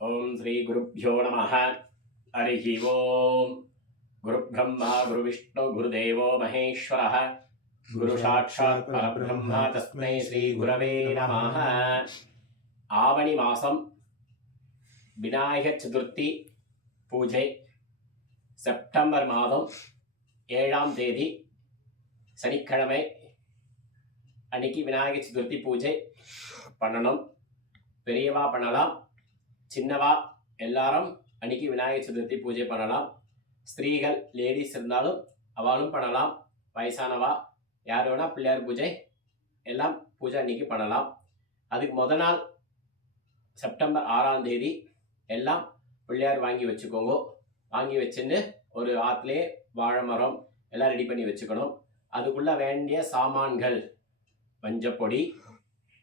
ओम श्री गुरुभ्यो नमः। हरि ओम। गुरुब्रह्मा गुरुविष्णु गुरुदेवो महेश्वरः गुरु साक्षात् परब्रह्म तस्मै श्री गुरवे नमः। आवणि मासम विनायक चतुर्थी पूजै செப்டம்பர் மாதம் 7ஆம் தேதி சனிக்கிழமை அன்னைக்கு விநாயகர் சதுர்த்தி பூஜை பண்ணணும். பெரியவா பண்ணலாம், சின்னவா எல்லாரும் அன்னைக்கு விநாயகர் சதுர்த்தி பூஜை பண்ணலாம். ஸ்திரீகள் லேடிஸ் இருந்தாலும் அவளும் பண்ணலாம். வயசானவா யார் வேணா பிள்ளையார் பூஜை எல்லாம் பூஜை அன்னைக்கு பண்ணலாம். அதுக்கு முத நாள் செப்டம்பர் 6ஆம் தேதி எல்லாம் பிள்ளையார் வாங்கி வச்சுக்கோங்க. வாங்கி வச்சுன்னு ஒரு ஆற்றுலே வாழை மரம் எல்லாம் ரெடி பண்ணி வச்சுக்கணும். அதுக்குள்ளே வேண்டிய சாமான்கள் மஞ்சப்பொடி,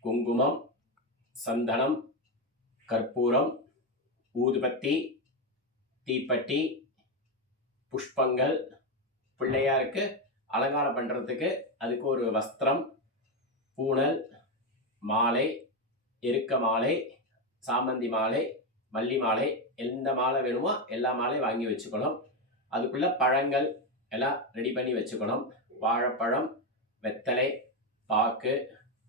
குங்குமம், சந்தனம், கற்பூரம், ஊதுபத்தி, தீப்பெட்டி, புஷ்பங்கள், பிள்ளையாருக்கு அலங்காரம் பண்ணுறதுக்கு அதுக்கு ஒரு வஸ்திரம், பூணல், மாலை, எருக்க மாலை, சாமந்தி மாலை, மல்லி மாலை, எந்த மாலை வேணுமோ எல்லா மாலையும் வாங்கி வச்சுக்கணும். அதுக்குள்ளே பழங்கள் எல்லாம் ரெடி பண்ணி வச்சுக்கணும். வாழைப்பழம், வெத்தலை, பாக்கு,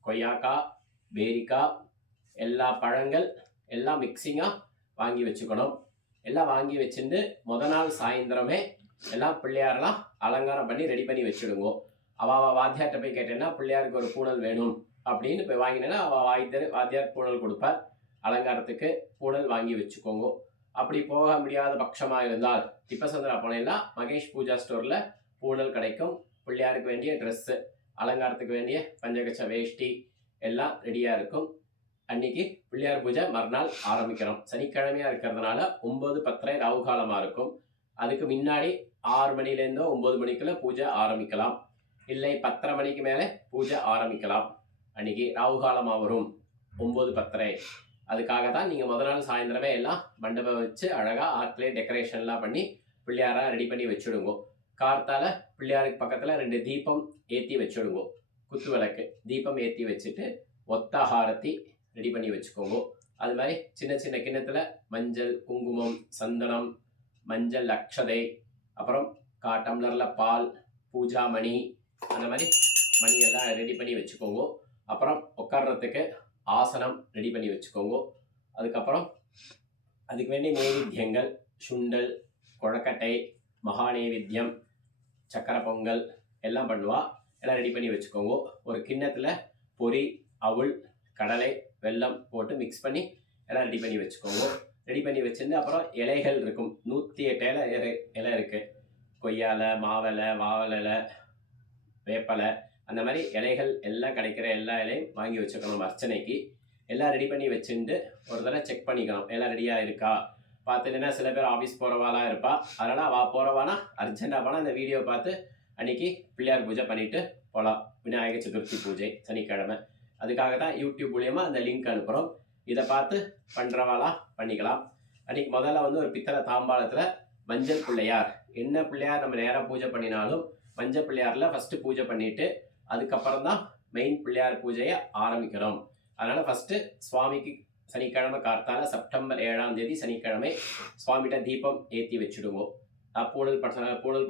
கொய்யாக்காய், பேரிக்காய், எல்லா பழங்கள் எல்லாம் மிக்சிங்காக வாங்கி வச்சுக்கணும். எல்லாம் வாங்கி வச்சுட்டு முத நாள் சாயந்தரமே எல்லாம் பிள்ளையாரெல்லாம் அலங்காரம் பண்ணி ரெடி பண்ணி வச்சுடுங்க. அவள் வாத்தியார்கிட்ட போய் கேட்டேன்னா பிள்ளையாருக்கு ஒரு பூணல் வேணும் அப்படின்னு போய் வாங்கினேன்னா அவள் வாத்தியார் பூணல் கொடுப்பார். அலங்காரத்துக்கு பூணல் வாங்கி வச்சுக்கோங்க. அப்படி போக முடியாத பட்சமாக இருந்தால் திப்பசந்திரா போனேன்னா மகேஷ் பூஜா ஸ்டோரில் பூணல் கிடைக்கும். பிள்ளையாருக்கு வேண்டிய ட்ரெஸ்ஸு, அலங்காரத்துக்கு வேண்டிய பஞ்சகச்ச வேஷ்டி எல்லாம் ரெடியாக இருக்கும். அன்னைக்கு பிள்ளையார் பூஜை மறுநாள் ஆரம்பிக்கிறோம். சனிக்கிழமையாக இருக்கிறதுனால 9:10 ராகு காலமாக இருக்கும். அதுக்கு முன்னாடி 6 மணிலேருந்தோ 9 மணிக்குள்ள பூஜை ஆரம்பிக்கலாம். இல்லை 10:30 மணிக்கு மேலே பூஜை ஆரம்பிக்கலாம். அன்னைக்கு ராகு காலமாக வரும் 9:10. அதுக்காக தான் நீங்கள் முதல் நாள் சாயந்தரமே எல்லாம் மண்டபம் வச்சு அழகாக ஆற்றுலேயே டெக்கரேஷன்லாம் பண்ணி பிள்ளையாராக ரெடி பண்ணி வச்சுடுங்க. கார்த்தால பிள்ளையாருக்கு பக்கத்தில் 2 தீபம் ஏற்றி வச்சுடுங்க. குத்து விளக்கு தீபம் ஏற்றி வச்சுட்டு ஒத்த ஆரத்தி ரெடி பண்ணி வச்சுக்கோங்க. அது மாதிரி சின்ன சின்ன கிண்ணத்தில் மஞ்சள், குங்குமம், சந்தனம், மஞ்சள் அக்ஷதை, அப்புறம் டம்ளரில் பால், பூஜா மணி, அந்த மாதிரி மணி எல்லாம் ரெடி பண்ணி வச்சுக்கோங்க. அப்புறம் உட்கார்றதுக்கு ஆசனம் ரெடி பண்ணி வச்சுக்கோங்க. அதுக்கப்புறம் அதுக்கு வேண்டிய நைவேத்தியங்கள் சுண்டல், கொழக்கட்டை, மகா நைவேத்தியம், சக்கரை பொங்கல் எல்லாம் பண்ணுவா. எல்லாம் ரெடி பண்ணி வச்சுக்கோங்க. ஒரு கிண்ணத்தில் பொரி, அவுள், கடலை, வெல்லம் போட்டு மிக்ஸ் பண்ணி எல்லாம் ரெடி பண்ணி வச்சுக்கோங்க. ரெடி பண்ணி வச்சுருந்து அப்புறம் இலைகள் இருக்கும். 108 இலை இருக்குது. கொய்யாலை, மாவலை, வாவலை, வேப்பலை, அந்த மாதிரி இலைகள் எல்லாம் கிடைக்கிற எல்லா இலையும் வாங்கி வச்சுக்கணும். அர்ச்சனைக்கு எல்லாம் ரெடி பண்ணி வச்சுட்டு ஒரு தடவை செக் பண்ணிக்கணும் எல்லாம் ரெடியாக இருக்கா. பார்த்துட்டுன்னா சில பேர் ஆஃபீஸ் போகிறவாலாம் இருப்பா. அதனால் அவள் போகிறவானா அர்ஜென்ட்டாக போனால் அந்த வீடியோ பார்த்து அன்றைக்கி பிள்ளையார் பூஜை பண்ணிவிட்டு போகலாம். விநாயகர் சதுர்த்தி பூஜை சனிக்கிழமை. அதுக்காக தான் யூடியூப் மூலியமாக அந்த லிங்க் அனுப்புகிறோம். இதை பார்த்து பண்ணுறவாலாம் பண்ணிக்கலாம். அன்றைக்கி முதல்ல ஒரு பித்தளை தாம்பாளத்தில் மஞ்சள் பிள்ளையார், என்ன பிள்ளையார் நம்ம நேராக பூஜை பண்ணினாலும் மஞ்சள் பிள்ளையாரில் ஃபஸ்ட்டு பூஜை பண்ணிவிட்டு அதுக்கப்புறம் தான் மெயின் பிள்ளையார் பூஜையை ஆரம்பிக்கிறோம். அதனால் ஃபஸ்ட்டு சுவாமிக்கு சனிக்கிழமை கார்த்தால செப்டம்பர் 7ஆம் தேதி சனிக்கிழமை சுவாமிகிட்ட தீபம் ஏற்றி வச்சுடுவோம். பூணல்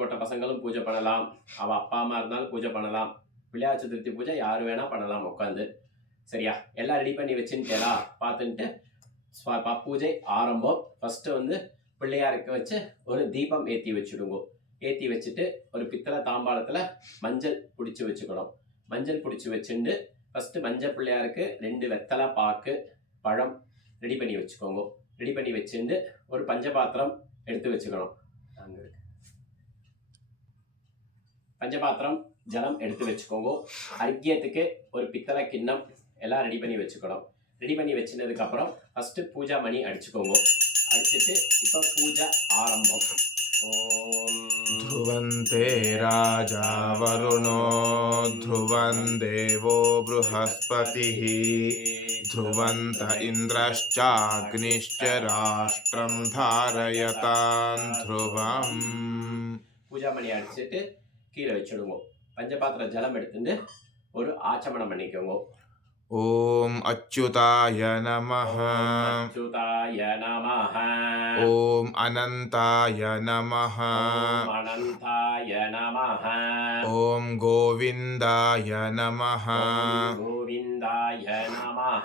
போட்ட பசங்களும் பூஜை பண்ணலாம். அவள் அப்பா அம்மா இருந்தாலும் பூஜை பண்ணலாம். பிள்ளையார் சதுர்த்தி பூஜை யார் வேணால் பண்ணலாம் உட்காந்து. சரியா? எல்லாம் ரெடி பண்ணி வச்சுட்டேலா பார்த்துட்டு பூஜை ஆரம்பம். ஃபஸ்ட்டு பிள்ளையாருக்கு வச்சு ஒரு தீபம் ஏற்றி வச்சுடுங்க. ஏற்றி வச்சுட்டு ஒரு பித்தளை தாம்பாளத்தில் மஞ்சள் பிடிச்சி வச்சுக்கணும். மஞ்சள் பிடிச்சி வச்சுட்டு ஃபஸ்ட்டு மஞ்சள் பிள்ளையாருக்கு 2 வெத்தலை, பாக்கு, பழம் ரெடி பண்ணி வச்சுக்கோங்க. ரெடி பண்ணி வச்சுட்டு ஒரு பஞ்சபாத்திரம் எடுத்து வச்சுக்கணும். அங்கே பஞ்சபாத்திரம் ஜலம் எடுத்து வச்சுக்கோங்க. அர்க்கியத்துக்கு ஒரு பித்தளை கிண்ணம் எல்லாம் ரெடி பண்ணி வச்சுக்கணும். ரெடி பண்ணி வச்சுனதுக்கப்புறம் ஃபஸ்ட்டு பூஜா மணி அடிச்சுக்கோங்க. அடிச்சுட்டு இப்போ பூஜை ஆரம்பம். ध्रुवन्ते राजा वरुणो ध्रुवं देवो बृहस्पतिः ध्रुवन्त इन्द्रश्चाग्निश्च राष्ट्रं धारयतां ध्रुवम्. பூஜா மணி அடிச்சுட்டு கீழே வச்சுடுங்க. பஞ்சபாத்திர ஜலம் எடுத்துட்டு ஒரு ஆச்சமனம் பண்ணிக்கோங்க. ॐ अच्युताय नमः अच्युताय नमः ॐ अनन्ताय नमः ॐ अनन्ताय नमः ॐ गोविन्दाय नमः ॐ गोविन्दाय नमः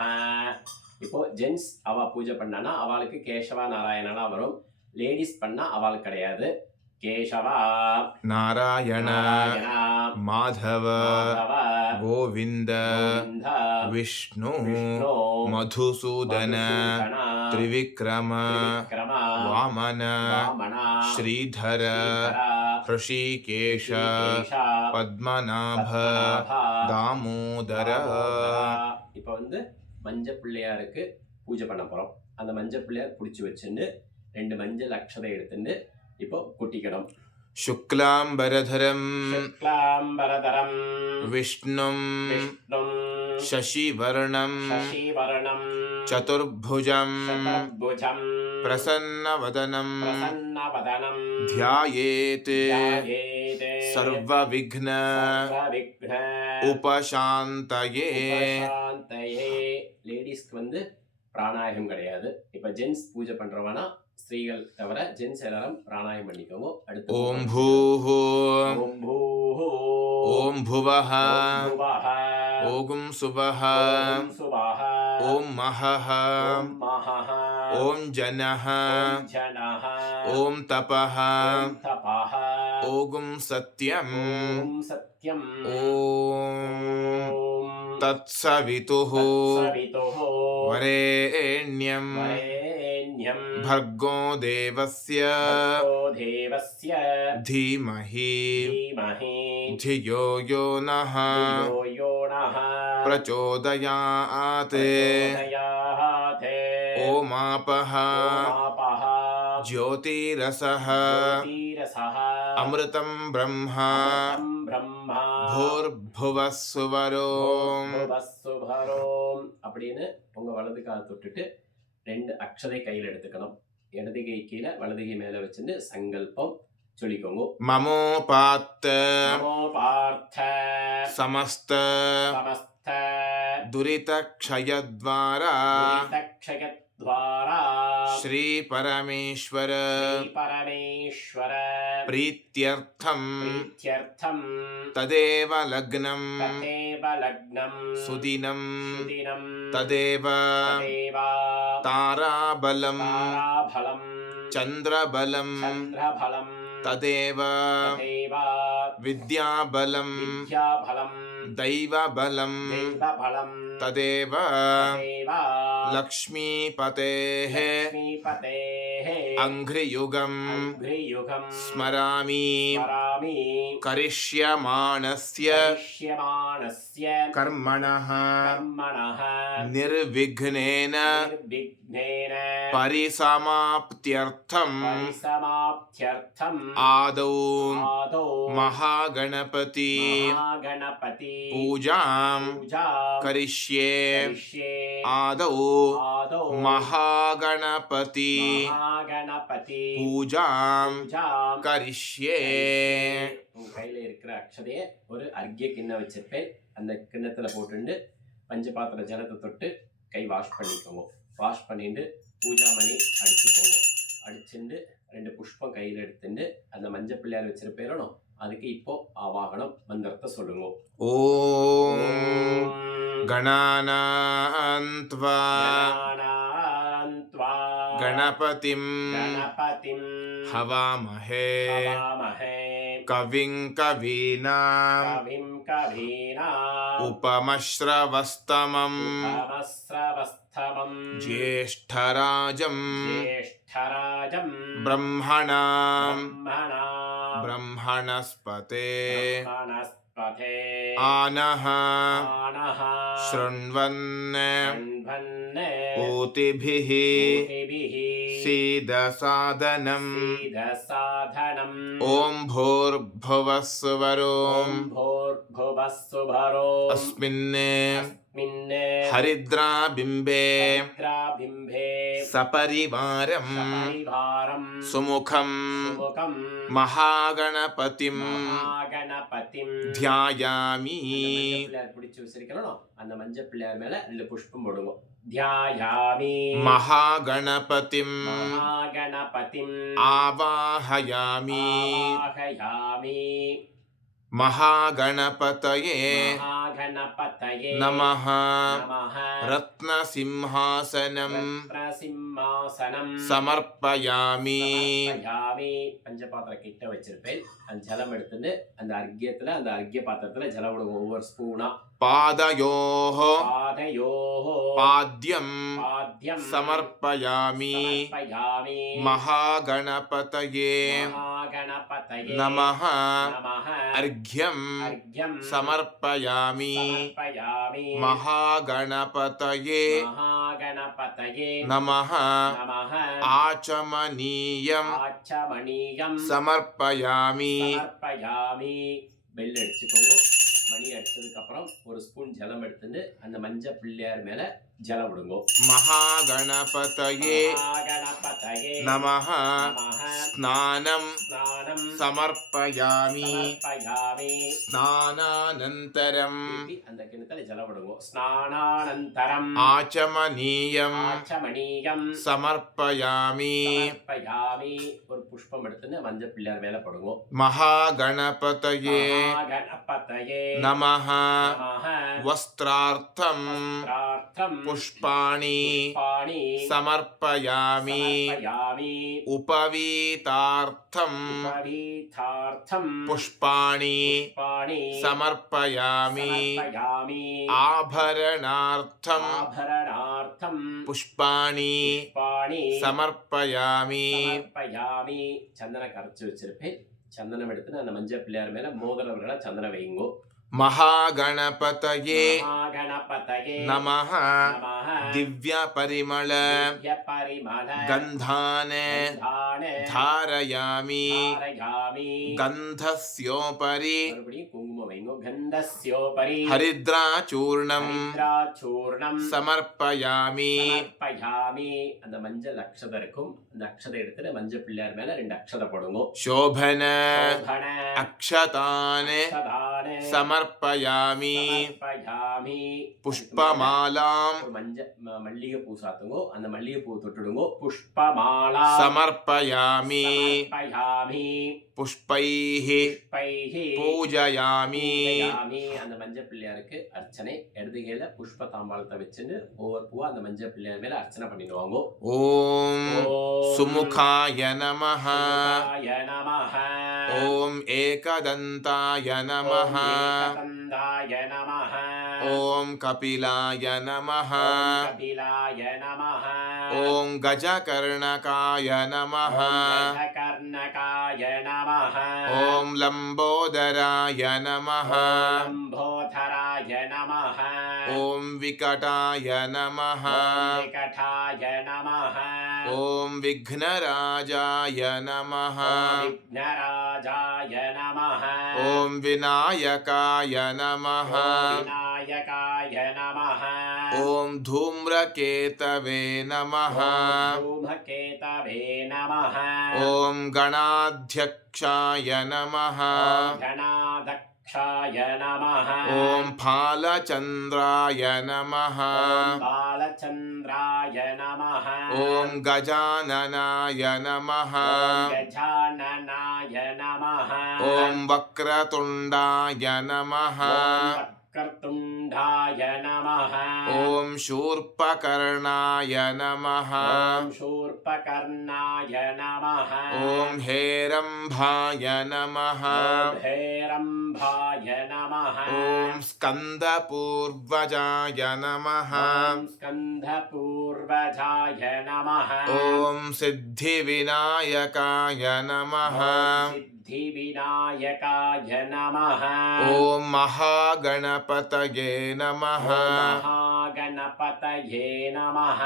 இப்போ ஜென்ஸ் அவ பூஜை பண்ணனா அவளுக்கு கேசவா நாராயணனா வரும். லேடிஸ் பண்ணா அவளுக்கு கிடையாது. கேசவா नारायण நாராயண माधव மாதவ गोविन्द கோவிந்த विष्णु விஷ்ணு मधुसूदन மதுசூதன त्रिविक्रम விக்ரம वामन வாமன श्रीधर ஸ்ரீதர ऋषिकेश ரிஷிகேஷ पद्मनाभ பத்மநாப दामोदर இப்போ வந்து மஞ்ச பிள்ளையாருக்கு பூஜை பண்ண போறோம். அந்த மஞ்ச பிள்ளையார் பிடிச்சி வச்சுட்டு 2 மஞ்சள் அக்ஷதை எடுத்துட்டு இப்போ குட்டிக்கணும். शुक्लाम्बरधरं சுக்லாம்பரதரம் विष्णुं விஷ்ணும் शशिवर्णं சசிவரணம் चतुर्भुजं சதர்புஜம் प्रसन्नवदनं பிரசன்னவதனம் ध्यायेत् ध्यायेत् सर्वविघ्न சர்வவிக்ன उपशान्तये உபசாந்தயே. லேடிஸ்க்கு வந்து பிராணாயாமம் கிடையாது. இப்போ ஜென்ஸ் பூஜை பண்றவனா ஸ்திரீகள் தவிர ஜென்ஸ் எல்லாரும் பிராணாயாமம் பண்ணிக்கோங்க. அடுத்து ॐ भूः ஓம் பூஹ ॐ भुवः ஓம் புவஹ ॐ सुवः ஓம் சுவஹ ॐ महः ஓம் மஹஹ ॐ जनः ஓம் ஜனஹ ॐ तपः ஓம் தபஹ ॐ सत्यम् ஓம் சத்யம் ॐ ஓம் तत्सवितुः தத்சவிதுஹ वरेण्यं वरेण्यं भर्गो देवस्य भर्गो देवस्य धीमहि धीमहि धियो यो नः धियो यो नः प्रचोदयात् प्रचोदयात् ओमापः ओमापः ज्योतिरसः ज्योतिरसः अमृतं ब्रह्मा अमृतं ब्रह्मा भूर्भुवः सुवरोम् भूर्भुवस्सुभरोम् அப்படின்னு உங்க வலது காலை தொட்டுட்டு 2 அக்ஷதை கையில் எடுத்துக்கணும். இடது கை கீழே வலது கை மேல வச்சுட்டு சங்கல்பம் சொல்லிக்கோங்க. ममोपात्त நமோ பார்த்த समस्त समस्त दुरितक्षयद्वारा दुरितक्षयद्वारा श्री परमेश्वर श्री परमेश्वर प्रीत्यर्थं प्रीत्यर्थं तदेव लग्नं तदेव लग्नं सुदिनं सुदिनं तदेव तदेव ताराबलं ताराफलं चन्द्रबलं चन्द्रफलं तदेव तदेव विद्याबलं विद्याफलं दैवबलं दैवफलं तदेव तदेव लक्ष्मीपतेः लक्ष्मीपतेः अङ्घ्रियुगम् अङ्घ्रियुगं स्मरामि स्मरामि करिष्यमाणस्य करिष्यमाणस्य कर्मणः कर्मणः निर्विघ्नेन निर्विघ्नेन परिसमाप्त्यर्थम् परिसमाप्त्यर्थम् आदौ आदौ महागणपति महागणपति पूजां पूजा करिष्ये करिष्ये आदौ आदौ महागणपति महागणपति पूजां पूजा करिष्ये உங்க கையில இருக்கிற அக்ஷதையை ஒரு அர்க்கிய கிண்ணம் வச்சிருப்பேன். அந்த கிண்ணத்துல போட்டுண்டு பஞ்சபாத்திர ஜலத்தை தொட்டு கை வாஷ் பண்ணிக்கோங்க. வாஷ் பண்ணிட்டு பூஜா மணி அடிச்சுக்கோங்க. அடிச்சுட்டு 2 புஷ்பம் கையில் எடுத்துட்டு அந்த மஞ்சள் பிள்ளையார் வச்சிருப்பேனோ அதுக்கு இப்போ ஆவாகனம் மந்திரத்தை சொல்லுங்க. ஓம் கணானாந்த்வா गणानान्त्वा गणपतिं गणपतिं हवामहे हवामहे कविं कवीनाम् कविं कवीनाम् उपमश्रवस्तमम् उपमस्रवस्तमं ज्येष्ठराजं ज्येष्ठराजं ब्रह्मणां ब्रह्मणस्पते आनः आनः शृण्वन् शृण्वन् ऊतिभिः सीदसादनम् सीदसाधनम् ॐ भूर्भुवः सुवरोम् भूर्भुवस्सुभरो अस्मिन् अस्मिन् हरिद्राबिम्बे हरिद्राबिम्बे सपरिवारं सपरिवारं सुमुखं सुमुखं महागणपतिं महागणपतिं கணபதிம் ध्यायामि பிள்ளையார் பிடிச்சு வச்சிருக்கணும். அந்த மஞ்சள் பிள்ளையார் மேல 2 புஷ்பம் போடுங்க. தியாயாமி महागणपतिं மகாகணபதிம் आवाहयामि ஆவாஹயாமி महागणपतये மகாகணபதயே नमः நமஹ रत्नसिंहासनं ரத்னசிம்மாசனம் समर्पयामि சமர்ப்பயாமி. பஞ்சபாத்திரம் கிட்ட வச்சிருப்பேன். அந்த ஜலம் எடுத்துட்டு அந்த அர்க்கியத்துல அந்த அர்க்கிய பாத்திரத்துல ஜலம் விடுவோம் ஒவ்வொரு ஸ்பூனா. पादयोः பாதயோஹ पाद्यं பாத்யம் समर्पयामि சமர்ப்பயாமி. महागणपतये மகாகணபதயே नमः நமஹ अर्घ्यं அர்க்யம் समर्पयामि சமர்ப்பயாமி. महागणपतये மகாகணபதயே नमः நமஹ आचमनीयं ஆச்சமணியம் समर्पयामि சமர்ப்பயாமி. பெல் அடிச்சுக்கோங்க. மணி அடிச்சதுக்கு அப்புறம் ஒரு ஸ்பூன் ஜலம் எடுத்துட்டு அந்த மஞ்சள் பிள்ளையார் மேல ஜலம் விடுங்க. महागणपतये மகாகணபதயே नमः நமஹ स्नानं ஸ்நானம் समर्पयामि சமர்ப்பயாமி. स्नानानन्तरं திருப்பி அந்த கிணத்துல ஜலம் விடுங்க. ஸ்நானானந்தரம் आचमनीयं ஆச்சமணியம் समर्पयामि சமர்ப்பயாமி. ஒரு புஷ்பம் எடுத்துன்னு மஞ்சள் பிள்ளையார் மேல போடுங்க. महागणपतये மகாகணபதயே नमः நமஹ वस्त्रार्थं வஸ்திரார்த்தம் पुष्पाणि புஷ்பாணி समर्पयामि சமர்ப்பயாமி. उपवीतार्थं உபவீதார்த்தம் पुष्पाणि புஷ்பாணி समर्पयामि சமர்ப்பயாமி. आभरणार्थं ஆபரணார்த்தம் पुष्पाणि புஷ்பாணி समर्पयामि சமர்ப்பயாமி. சந்தனம் கரைச்சு வச்சிருப்பேன். சந்தனம் எடுத்து அந்த மஞ்சள் பிள்ளையார் மேல மோதிரவர்களை சந்தனம் வைங்கோ. महागणपतये மகாகணபதயே नमः நமஹ दिव्यपरिमळ திவ்யபரிமள गन्धान् கந்தான धारयामि தாரயாமி. गन्धस्योपरि மறுபடியும் குங்குமம் வைங்கோ. கந்தஸ்யோபரி हरिद्राचूर्णं ஹரித்ராச்சூர்ணம் समर्पयामि சமர்ப்பயாமி. அந்த மஞ்சள் அக்ஷதை இருக்கும். அந்த அக்ஷதை எடுத்துட்டு மஞ்சள் பிள்ளையார் மேல 2 அக்ஷதை போடுங்க. शोभन சோபன अक्षतान् அக்ஷதான समर्पयामि சமர்ப்பயாமி. पुष्पमालां ஒரு மல்லிகை பூ சாத்துங்கோ. அந்த மல்லிகை பூ தொட்டுடுங்கோ. புஷ்பமாலா समर्पयामि சமர்ப்பயாமி. पुष्पैः புஷ்பைஹி पूजयामि பூஜயாமி. அந்த மஞ்சள் பிள்ளையாருக்கு அர்ச்சனை. இடது கையில புஷ்ப தாம்பாளத்தை வச்சுட்டு ஒவ்வொரு பூவா அந்த மஞ்சள் பிள்ளையார் மேல அர்ச்சனை பண்ணிடுவாங்க. ॐ ஓம் सुमुखाय नमः சுமுகாய நமஹ. ॐ एकदन्ताय नमः ஏகதந்தாய நமஹ. ॐ कपिलाय नमः கபிலாய நமஹ. ॐ गजकर्णकाय नमः கர்ணகாய நமஹ. ॐ लम्बोदराय नमः லம்போதராய நமஹ. ॐ विकटाय नमः விகடாய நமஹ. ॐ विघ्नराजाय नमः விக்னராஜாய நமஹ. ॐ विनायकाय नमः விநாயகாய நமஹ. ॐ धूम्रकेतवे नमः धूमकेतवे नमः. ॐ गणाध्यक्षाय नमः गणाध्यक्षाय नमः. ॐ फालचन्द्राय नमः ॐ बालचन्द्राय नमः. ॐ गजाननाय नमः ॐ गजाननाय नमः. ॐ वक्रतुण्डाय नमः ॐ वक्रतुण्डाय नमः. ॐ शूर्पकर्णाय नमः ॐ शूर्पकर्णाय नमः. ॐ हेरम्भाय नमः ॐ हेरम्भाय नमः. ॐ स्कन्दपूर्वजाय नमः ॐ स्कन्दपूर्वजाय नमः. ॐ सिद्धिविनायकाय नमः ॐ सिद्धिविनायकाय नमः. ॐ महागणपतये नमः ॐ महागणपतये नमः.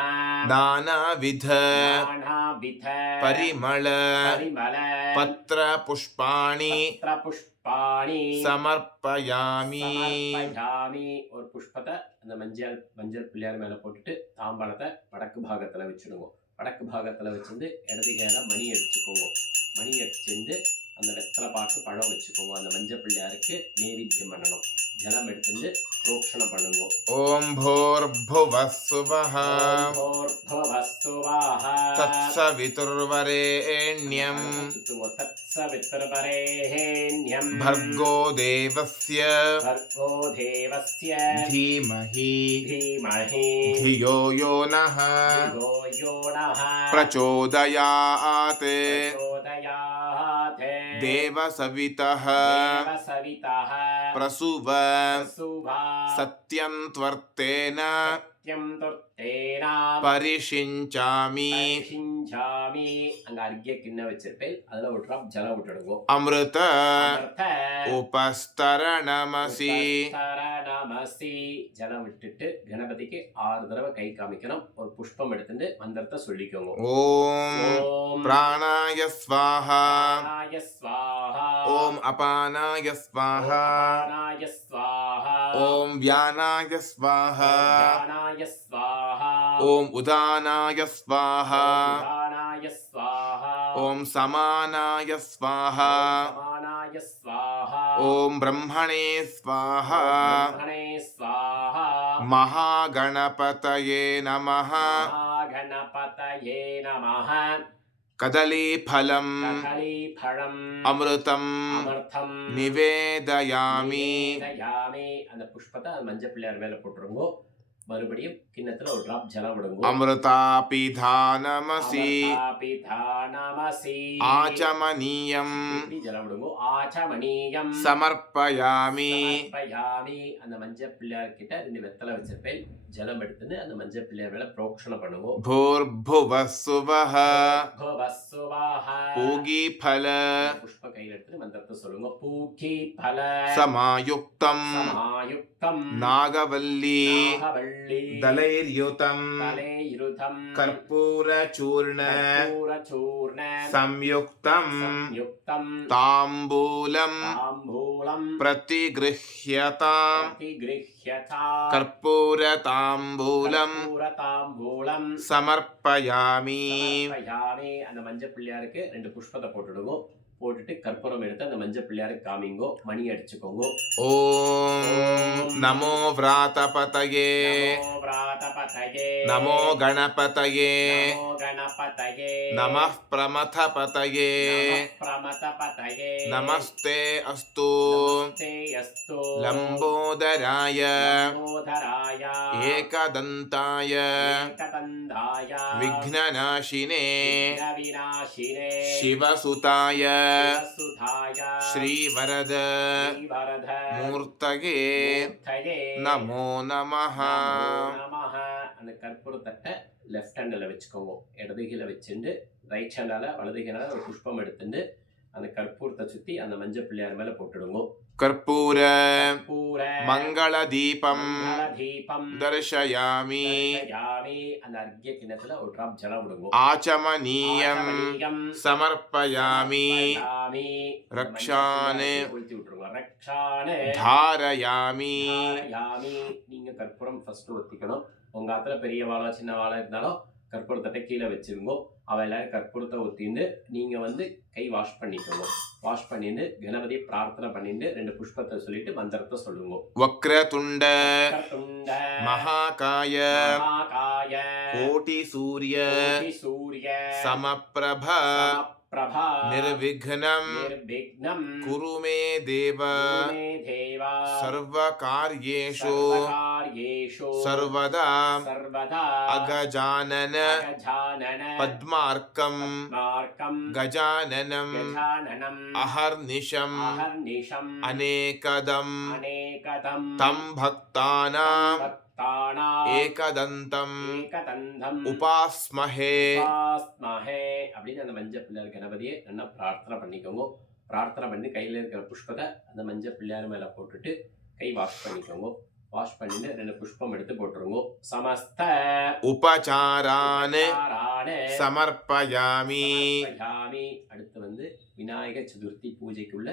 नानाविध नानाविध परिमळ परिमल पत्रपुष्पाणि पत्रपुष्पाणि समर्पयामि சமர்ப்பயாமி. ஒரு புஷ்பத்தை அந்த மஞ்சள் பிள்ளையார் மேல போட்டுட்டு தாம்பாளத்தை வடக்கு பாகத்துல வச்சிடுவோம். வடக்கு பாகத்துல வச்சிருந்து இடது கையில மணி அடிச்சுக்கோங்க. மணி அடிச்சுண்டு அந்த வெத்தலை பாக்கு பழம் வச்சுக்கோங்க. அந்த மஞ்சள் பிள்ளையாருக்கு நைவேத்தியம் பண்ணணும். ஜலம் எடுத்துட்டு புரோக்ஷணம் பண்ணுங்க. ஓம் பூர்புவஸ்ஸுவஹ ஓம் பூர்புவஸ்ஸுவஹ தத்சவிதுர்வரேண்யம் தத்சவிதுர்வரேண்யம் भर्गो देवस्य भर्गो देवस्य धीमहि धीमहि धियो यो नः धियो यो नः प्रचोदयात् प्रचोदयात् देवसवितः देवसवितः प्रसुव सुवा सत्यं त्वर्तेन सत्यं तुर्तेन परिषिञ्चामि परिषिञ्चामि. அங்க அர்க்கிய கிண்ண வச்சிருப்பேன். அதுல ஒரு டிராப் ஜலம் விட்டுடுங்க. अमृत அமிர்த उपस्तरणमसि நமசி ஜலம் விட்டுட்டு கணபதிக்கு 6 தடவை கை காமிக்கணும். ஒரு புஷ்பம் எடுத்துட்டு மந்திரத்தை சொல்லிக்கோங்க. ॐ ஓம் प्राणाय स्वाहा பிராணாய ஸ்வாஹா ॐ अपानाय स्वाहा அபானாய ஸ்வாஹா ॐ व्यानाय स्वाहा ஞானாய ஸ்வாஹா ॐ उदानाय स्वाहा உதானாய ஸ்வாஹா ॐ समानाय स्वाहा சமானாய ஸ்வாஹா ॐ ब्रह्मणे स्वाहा பிரம்மணே ஸ்வாஹா महागणपतये नमः மகாகணபதயே நமஹ. कदलीफलम् கதலீபழம் अमृतम् அமிர்தம் निवेदयामि நிவேதயாமி. அந்த புஷ்பத்தை அந்த மஞ்சள் பிள்ளையார் மேல போட்டுருங்க. மறுபடியும் கிண்ணத்துல ஒரு டிராப் ஜலம் விடுங்க. अमृतापिधानमसि அமிர்தாபிதானமசி आचमनीयम् இப்படி ஜலம் விடுங்க. ஆச்சமணியம் समर्पयामि சமர்ப்பயாமி. அந்த மஞ்சள் பிள்ளையார் கிட்ட 2 வெத்தலை வச்சிருப்பேன். ஜலம் எடுத்துன்னு அந்த மஞ்சள் பிள்ளையார் மேல புரோக்ஷணம் பண்ணுங்க. भूर्भुवस्सुवः பூர்பவஸ்ஸுவஹ. पूगीफल புஷ்ப கையில எடுத்து மந்திரத்தை சொல்லுங்க. பூகி பல समायुक्तम् சமாயுக்தம் नागवल्ली நாகவள்ளி दलैर्युतम् தலேயிருதம் कर्पूरचूर्ण கற்பூரச்சூர்ண संयुक्तम् சம்யுக்தம் ताम्बूलम् தாம்பூலம் प्रतिगृह्यताम् பிரதிகிருஹ்யதா कर्पूरताम्बूलम् கற்பூரதாம்பூலம் समर्पयामि சமர்ப்பயாமி. அந்த மஞ்சள் பிள்ளையாருக்கு 2 புஷ்பத்தை போட்டுடுங்க. போட்டுட்டு கற்பூரம் எடுத்து அந்த மஞ்சள் பிள்ளையாருக்கு காமிங்கோ. மணி அடிச்சுக்கோங்க. ॐ नमो व्रातपतये நமோ விராதபதயே नमो गणपतये நமோ கணபதயே नमः प्रमथपतये நமः பிரமதபதயே नमस्ते अस्तु நமஸ்தே அஸ்து लम्बोदराय லம்போதராய एकदन्ताय ஏகதந்தாய विघ्ननाशिने விநாசினே शिवसुताय சுதாய श्रीवरद ஸ்ரீவரத मूर्तये மூர்த்தயே नमो नमः நமஹ. அந்த கற்பூர தட்டை லெஃப்ட் ஹேண்டில் வச்சுக்கோங்க. இடது கீழ வச்சுட்டு ரைட் ஹேண்டால வலது ஹேண்டால ஒரு புஷ்பம் எடுத்துட்டு அந்த கற்பூரத்தை சுத்தி அந்த மஞ்சள் பிள்ளையார் மேல போட்டுடுங்க. कर्पूर பூர मङ्गलदीपं தீபம் दर्शयामि தர்சயாமி. அந்த அர்க்கிய கிண்ணத்துல ஒரு டிராப் ஜலம் விடுங்க. आचमनीयं ஆச்சமணியம் समर्पयामि சமர்ப்பயாமி. ரக்ஷான் கொளுத்தி விட்டுருங்க. ரக்ஷான் धारयामि தாரயாமி. நீங்க கற்பூரம் ஃபர்ஸ்ட் ஒத்திக்கணும். உங்க ஆத்துல பெரிய வாழை சின்ன வாழை இருந்தாலும் கற்பூரத்தட்டை கீழே வச்சிருங்கோ. அவ எல்லாரும் கற்பூரத்தை ஒத்தின்னு நீங்க கை வாஷ் பண்ணிக்கோங்க. வாஷ் பண்ணிட்டு கணபதியை பிரார்த்தனை பண்ணிட்டு 2 புஷ்பத்தை சொல்லிட்டு மந்திரத்தை சொல்லுங்க. वक्रतुण्ड வக்ரதுண்ட महाकाय மகாகாய कोटिसूर्य கோடி சூரிய समप्रभ பிரபா निर्विघ्नं நிர்விக்னம் कुरु मे देव மே தேவா सर्वकार्येषु சர்வகார்யேஷு सर्वदा சர்வதா अगजानन அகஜானன पद्मार्कं மார்க்கம் गजाननं கஜானனம் अहर्निशम् அஹர்நிஷம் अनेकदम् அநேகதம் तं भक्तानां பக்தானாம் एकदन्तम् ஏகதந்தம் उपास्महे உபாஸ்மஹே. அப்படின்னு அந்த மஞ்சள் பிள்ளையார் கணபதியை நல்லா பிரார்த்தனை பண்ணிக்கோங்க. பிரார்த்தனை பண்ணி கையில இருக்கிற புஷ்பத்தை அந்த மஞ்சள் பிள்ளையார் மேல போட்டுட்டு கை வாஷ் பண்ணிக்கோங்க. வாஷ் பண்ணிட்டு 2 புஷ்பம் எடுத்து போட்டுருங்க. சமஸ்த उपचारान् உபசாராண समर्पयामि சமர்ப்பயாமி. அடுத்து விநாயகர் சதுர்த்தி பூஜைக்குள்ள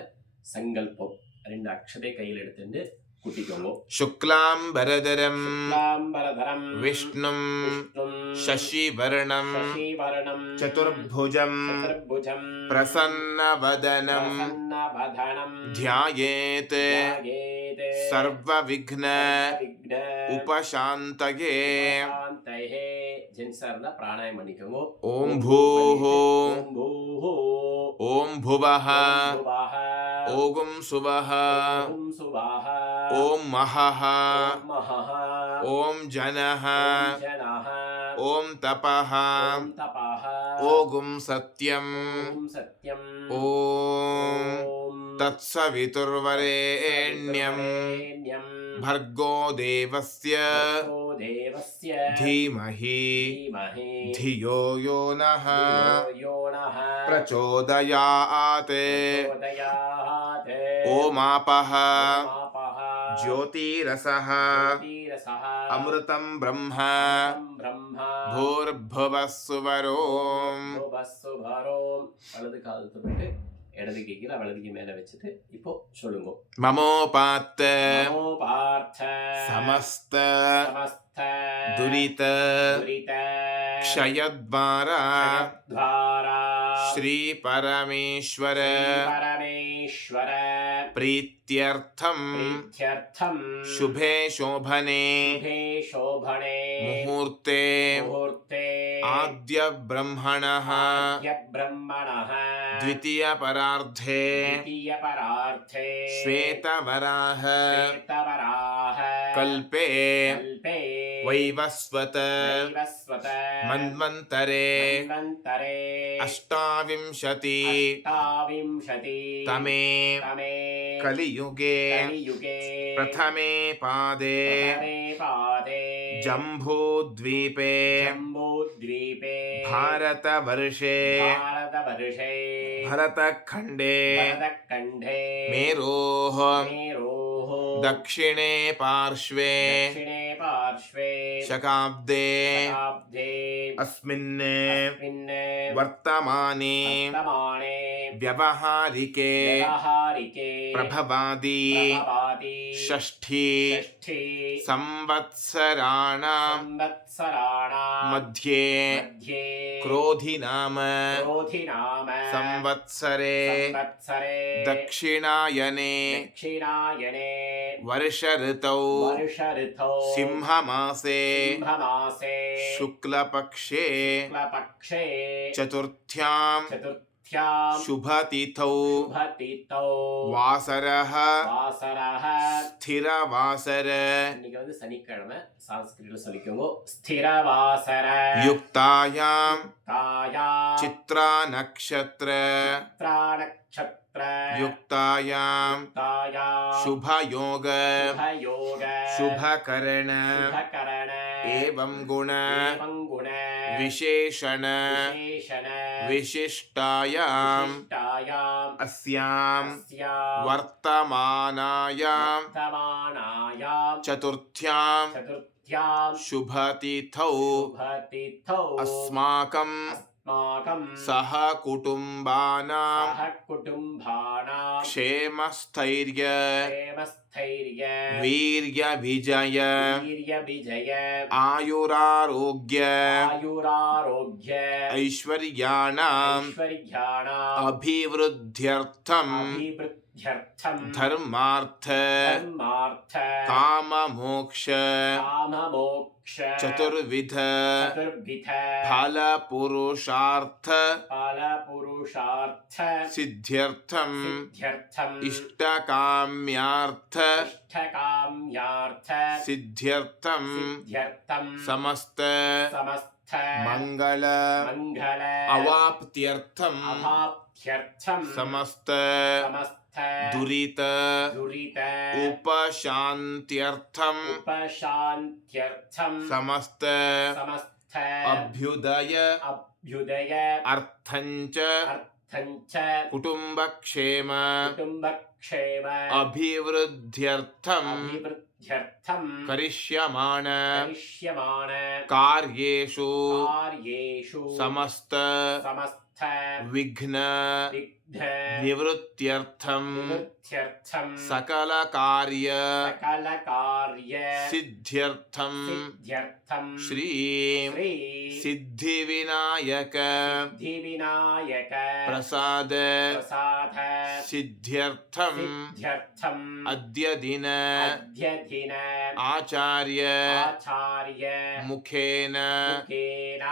சங்கல்பம் 2 அக்ஷதை கையில் எடுத்துட்டு குட்டிக்கோங்க. शुक्लाम्बरधरं शुक्लाम्बरधरं विष्णुं विष्णुं शशिवर्णं शशिवर्णं चतुर्भुजं चतुर्भुजं प्रसन्नवदनं प्रसन्नवदनं ध्यायेत् ध्यायेत् सर्वविघ्न सर्वविघ्न उपशान्तये उपशान्तये. ஜென்ஸா இருந்தா பிராணாயம் பண்ணிக்கோங்க. ॐ भूः ஓம் பூஹு ॐ भुवः புவஹ ॐ सुवः ஓம் சுவாஹ ॐ महः ஓம் மஹஹ ॐ जनः ஓம் ஜனஹ ॐ तपः ஓம் தபஹ ॐ सत्यम् ஓம் சத்யம் ॐ ஓம் तत्सवितुर्वरेण्यं வரேண்யம் भर्गो देवस्य भर्गो देवस्य धीमहि धीमहि धियो यो नः यो नः प्रचोदयात् प्रचोदयात्. ओमापः ओमापः ज्योतिरसः ज्योतिरसः अमृतं ब्रह्म ब्रह्म भूर्भुवः सुवरोम् भुवस्सुभरोम्. வலது கால் தொட்டு இடது கீழே வலது மேல வச்சுட்டு இப்போ சொல்லுங்க. ममोपात्त நமோ பார்த்த समस्त समस्त दुरित दुरित क्षयद्वारा द्वारा श्री परमेश्वर परमेश्वर प्रीत्यर्थं प्रीत्यर्थं शुभे शोभने शुभे शोभने मुहूर्ते मुहूर्ते आद्य ब्रह्मणः ब्रह्मणः द्वितीयपरार्धे द्वितीयपरार्थे श्वेतवराह श्वेतवराह कल्पे कल्पे वैवस्वत वैवस्वत मन्वन्तरे मन्वन्तरे अष्टाविंशति अष्टाविंशति तमे तमे कलियुगे कलियुगे प्रथमे पादे प्रथमे पादे जम्बूद्वीपे जम्बूद्वीपे भारतवर्षे भारतवर्षे भरतखण्डे भरतखण्डे मेरोः मेरोः दक्षिणे पार्श्वे दक्षिणे पार्श्वे शकाब्दे शताब्दे अस्मिन् अस्मिन् वर्तमाने वर्तमाने व्यवहारिके व्यवहारिके प्रभवादि प्रभवादि षष्ठी षष्ठी संवत्सराणां संवत्सराणां मध्ये मध्ये क्रोधिनाम क्रोधिनाम संवत्सरे संवत्सरे दक्षिणायने दक्षिणायने वर्ष ऋतौ वर्ष ऋतौ सिंहमासे सिंहमासे शुक्लपक्षे शुक्लपक्षे चतुर्थ्यां चतुर्थ्यां शुभतिथौ शुभतिथौ वासरः वासरः. स्थिरवासर இன்னைக்கு வந்து சனிக்கிழமை சான்ஸ்கிரிட்ல சொல்லிக்கோங்க. ஸ்திரவாசர युक्तायां தாயா चित्रा नक्षत्र நட்சத்திர युक्तायां தாயா शुभयोग शुभयोग शुभकरण शुभकरण एवं गुण एवं गुण विशेषण विशेषण विशिष्टायां विशिष्टायाम् अस्यां अस्यां वर्तमानायां वर्तमानायां चतुर्थ्यां चतुर्थ्यां शुभतिथौ शुभतिथौ अस्माकं अस्माकं सह कुटुम्बानां सह कुटुम्बानां क्षेमस्थैर्य क्षेमस्थैर्य वीर्यविजय वीर्यविजय आयुरारोग्य आयुरारोग्य ऐश्वर्याणाम् ऐश्वर्याणाम् अभिवृद्ध्यर्थम् अभिवृद्ध्यर्थं धर्मार्थ धर्मार्थ काममोक्ष काममोक्ष चतुर्विध चतुर्विध फलपुरुषार्थ फलपुरुषार्थ सिद्ध्यर्थम् सिद्ध्यर्थम् इष्टकाम्यार्थ इष्टकाम्यार्थ सिद्ध्यर्थम् सिद्ध्यर्थं समस्त समस्त मंगल मंगल अवाप्त्यर्थम् अभाप्त्यर्थं समस्त समस्त दुरित दुरित उपशान्त्यर्थम् उपशान्त्यर्थं समस्त समस्त अभ्युदय अभ्युदय अर्थञ्च अर्थञ्च कुटुम्बक्षेम कुटुम्बक्षेम अभिवृद्ध्यर्थम् अभिवृद्ध्यर्थं करिष्यमाण करिष्यमाण कार्येषु कार्येषु समस्त समस्त विघ्न विघ्न निवृत्त्यर्थं निवृत्त्यर्थं सकलकार्य सकलकार्य सिद्ध्यर्थं सिद्ध्यर्थं श्रीं श्री सिद्धिविनायक सिद्धिविनायक प्रसाद प्रसाद सिद्ध्यर्थं सिद्ध्यर्थं अद्य दिन अद्य दिन आचार्य आचार्य मुखेन मुखेन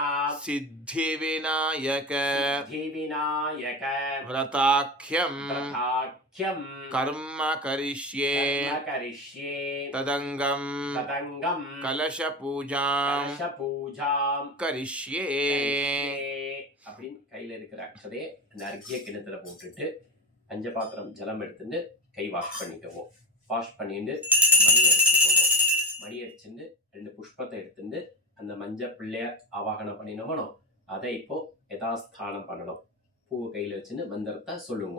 सिद्धिविनायक सिद्धिविनायक व्रताख्यं व्रताख्यं कर्म करिष्ये कर्म करिष्ये तदंगं तदंगं कलशपूजां कलशपूजां करिष्ये அப்படின்னு கையில இருக்கிற அக்ஷதையை அந்த அர்க்கிய கிணத்துல போட்டுட்டு பஞ்சபாத்திரம் ஜலம் எடுத்துட்டு கை வாஷ் பண்ணிக்கோங்க. வாஷ் பண்ணிட்டு மணி அடிச்சுக்கோங்க. மணி அடிச்சுட்டு 2 புஷ்பத்தை எடுத்துட்டு அந்த மஞ்சள் பிள்ளையார் ஆவாகனம் பண்ணினோமோ அதை இப்போ யதாஸ்தானம் பண்ணணும். பூவை கையில் வச்சுன்னு மந்திரத்தை சொல்லுங்க.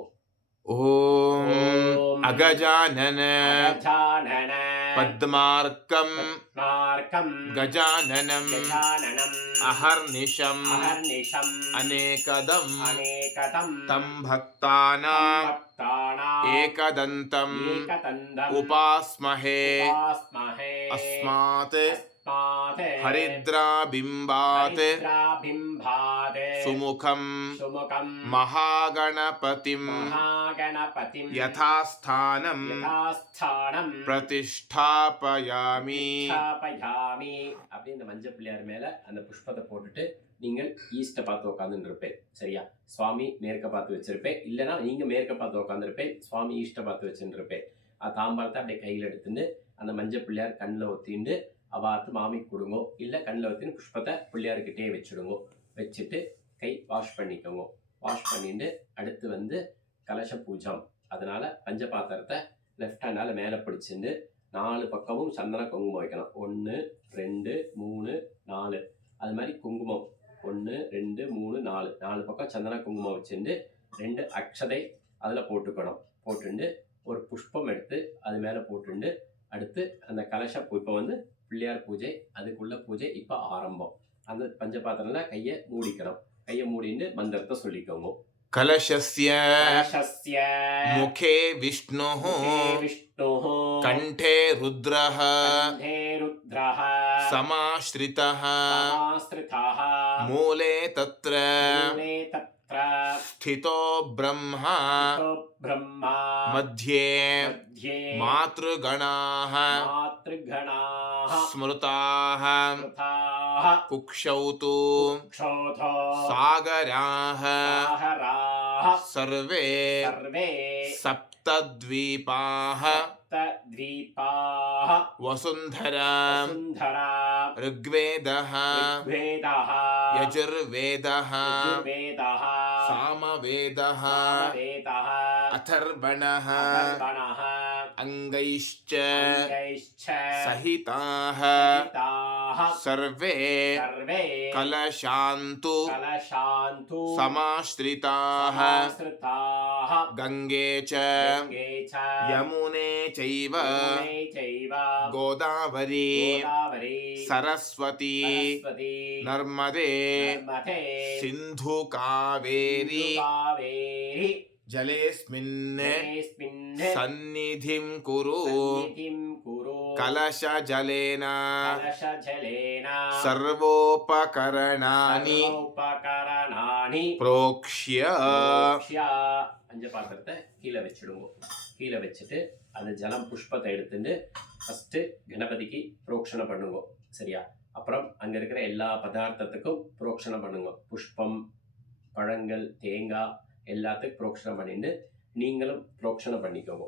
ஓம் அகஜானன அகஜானன பத்மார்க்கம் பத்மார்க்கம் கஜானனம் கஜானனம் அஹர்நிஷம் அஹர்நிஷம் அநேகதம் அநேகதம் தம் பக்தானாம் பக்தானாம் ஏகதந்தம் ஏகதந்தம் உபாஸ்மஹே உபாஸ்மஹே அஸ்மாத் अस्मात् हरिद्राबिम्बात् हरिद्राबिम्बात् सुमुखं सुमुखं महागणपतिं महागणपतिं यथास्थानं यथास्थानं प्रतिष्ठापयामि स्थापयामि. அப்படி இந்த மஞ்சள் பிள்ளையார் மேல அந்த புஷ்பத்தை போட்டுட்டு நீங்கள் ஈஸ்ட பார்த்து உட்காந்துட்டு இருப்பேன். சரியா? சுவாமி மேற்க பார்த்து வச்சிருப்பேன். இல்லைன்னா நீங்க மேற்க பார்த்து உட்காந்துருப்பேன், சுவாமி ஈஸ்ட பார்த்து வச்சுட்டு இருப்பேன். தாம்பாளத்தை அப்படியே கையில் எடுத்துட்டு அந்த மஞ்சள் பிள்ளையார் கண்ணில் ஒத்திண்டு அவாத்து மாமிக்கு கொடுங்கோ. இல்லை கண்ணில் ஒத்தின்னு புஷ்பத்தை பிள்ளையார்கிட்டே வச்சுடுங்கோ. வச்சுட்டு கை வாஷ் பண்ணிக்கோங்க. வாஷ் பண்ணிட்டு அடுத்து கலச பூஜம். அதனால பஞ்ச பாத்திரத்தை லெஃப்ட் ஹேண்டால் மேலே பிடிச்சிட்டு 4 பக்கமும் சந்தன குங்குமம் வைக்கணும். 1 2 3 4 அது மாதிரி குங்குமம் 1 2 3 4 4 பக்கம் சந்தன குங்குமம் வச்சுட்டு 2 அக்ஷதை அதில் போட்டுக்கணும். போட்டுண்டு ஒரு புஷ்பம் எடுத்து அது மேலே போட்டுண்டு அடுத்து அந்த கலச இப்போ பிள்ளையார் பூஜை, அதுக்குள்ள பூஜை இப்போ ஆரம்பம். அந்த பஞ்சபாத்திரம்ல கையை மூடிக்கணும். கையை மூடிட்டு மந்திரத்தை சொல்லிக்கோங்க. कलशस्य कलशस्य मुखे विष्णुः विष्णुः कण्ठे रुद्रः कण्ठे रुद्रः समाश्रितः समाश्रितः मूले तत्र स्थितो ब्रह्मा ब्रह्मा मध्ये मातृगणाः स्मृताः कुक्षौ तु सागराः सर्वे सप्तद्वीपाः वसुन्धरा ऋग्वेदः यजुर्वेदः सामवेदः अथर्वणः अंगैश्च सहिताः सर्वे कलशान्तु समाश्रिताः गंगे च यमुने चैव गोदावरी सरस्वती नर्मदे सिन्धु कावेरी जलेस्मिन् सन्निधिं कुरु कलशजलेन सर्वोपकरणानि प्रोक्ष्य பஞ்சபாத்திரத்தை கீழே வச்சிடுங்க. கீழே வச்சுட்டு அந்த ஜலம் புஷ்பத்தை எடுத்துட்டு ஃபர்ஸ்ட் கணபதிக்கு புரோக்ஷனை பண்ணுங்க. சரியா? அப்புறம் அங்க இருக்கிற எல்லா பதார்த்தத்துக்கும் புரோக்ஷனை பண்ணுங்க. புஷ்பம், பழங்கள், தேங்காய் எல்லாத்துக்கும் புரோக்ஷனை பண்ணிட்டு நீங்களும் புரோக்ஷனை பண்ணிக்கோங்க.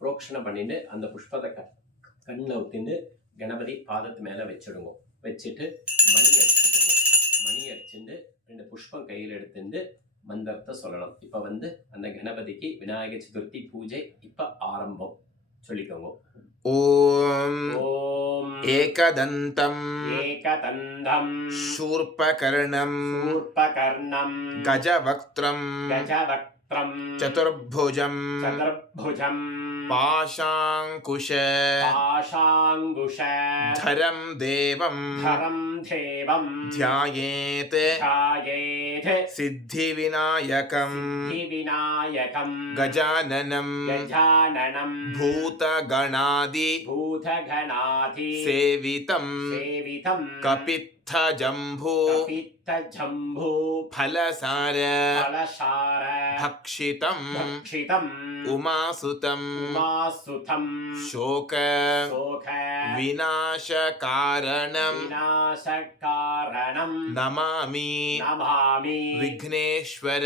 புரோக்ஷனை பண்ணிட்டு அந்த புஷ்பத்தை கண்ணில் ஊற்றிட்டு கணபதி பாதத்து மேலே வச்சுடுங்க. வச்சுட்டு மணி அடிச்சுக்கோங்க. மணி அடிச்சுட்டு 2 புஷ்பம் கையில் எடுத்துட்டு மந்திரத்தை சொல்லணும். இப்போ அந்த கணபதிக்கு விநாயகர் சதுர்த்தி பூஜை இப்போ ஆரம்பம். சொல்லிக்கோங்க. ஓம் ஓம் ஏகதந்தம் ஏகதந்தம் शूर्पकर्णं शूर्पकर्णं गजवक्त्रं गजवक्त्रं चतुर्भुजं चतुर्भुजं पाशाङ्कुश पाशाङ्कुश धरं देवं धरं देवं ध्यायेत् ध्यायेत् पठेत् सिद्धिविनायकं सिद्धिविनायकं गजाननं गजाननं भूतगणादि भूतगणाधि सेवितं सेवितं कपित्थजम्बू कपित्थजम्बू फलसार फलसार भक्षितं भक्षितम् उमासुतं उमासुतं शोक शोक विनाशकारणं विनाशकारणं नमामि नमामि विघ्नेश्वर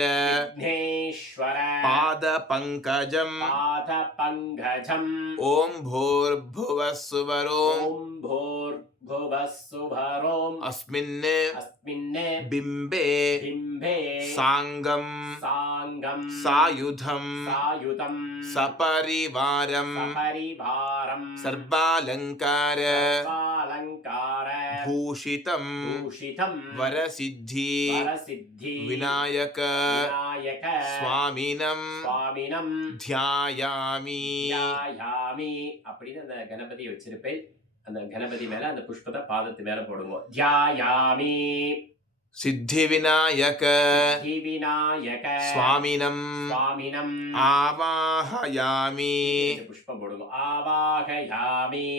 विघ्नेश्वर पादपङ्कजं पादपङ्कजम् ॐ भूर्भुवस्सुवरों ॐ भूर्भुवस्सुवरोम् अस्मिन् अस्मिन् बिम्बे बिम्बे साङ्गं साङ्गं सायुधं सायुधं सपरिवारं सपरिवारं सर्वालङ्कार सर्वालङ्कार भूषितं भूषितं वरसिद्धि वरसिद्धि विनायक विनायक स्वामिनं स्वामिनं ध्यायामि தியாயாமி அப்படின்னு அந்த கணபதியை வச்சிருப்பேன். அந்த கணபதி மேல அந்த புஷ்பத்தை பாதத்து மேல போடுங்க. தியாயாமி सिद्धिविनायक விநாயக स्वामिनं சுவாமினம் आवाहयामि புஷ்பம் போடுங்க. ஆவாகயாமி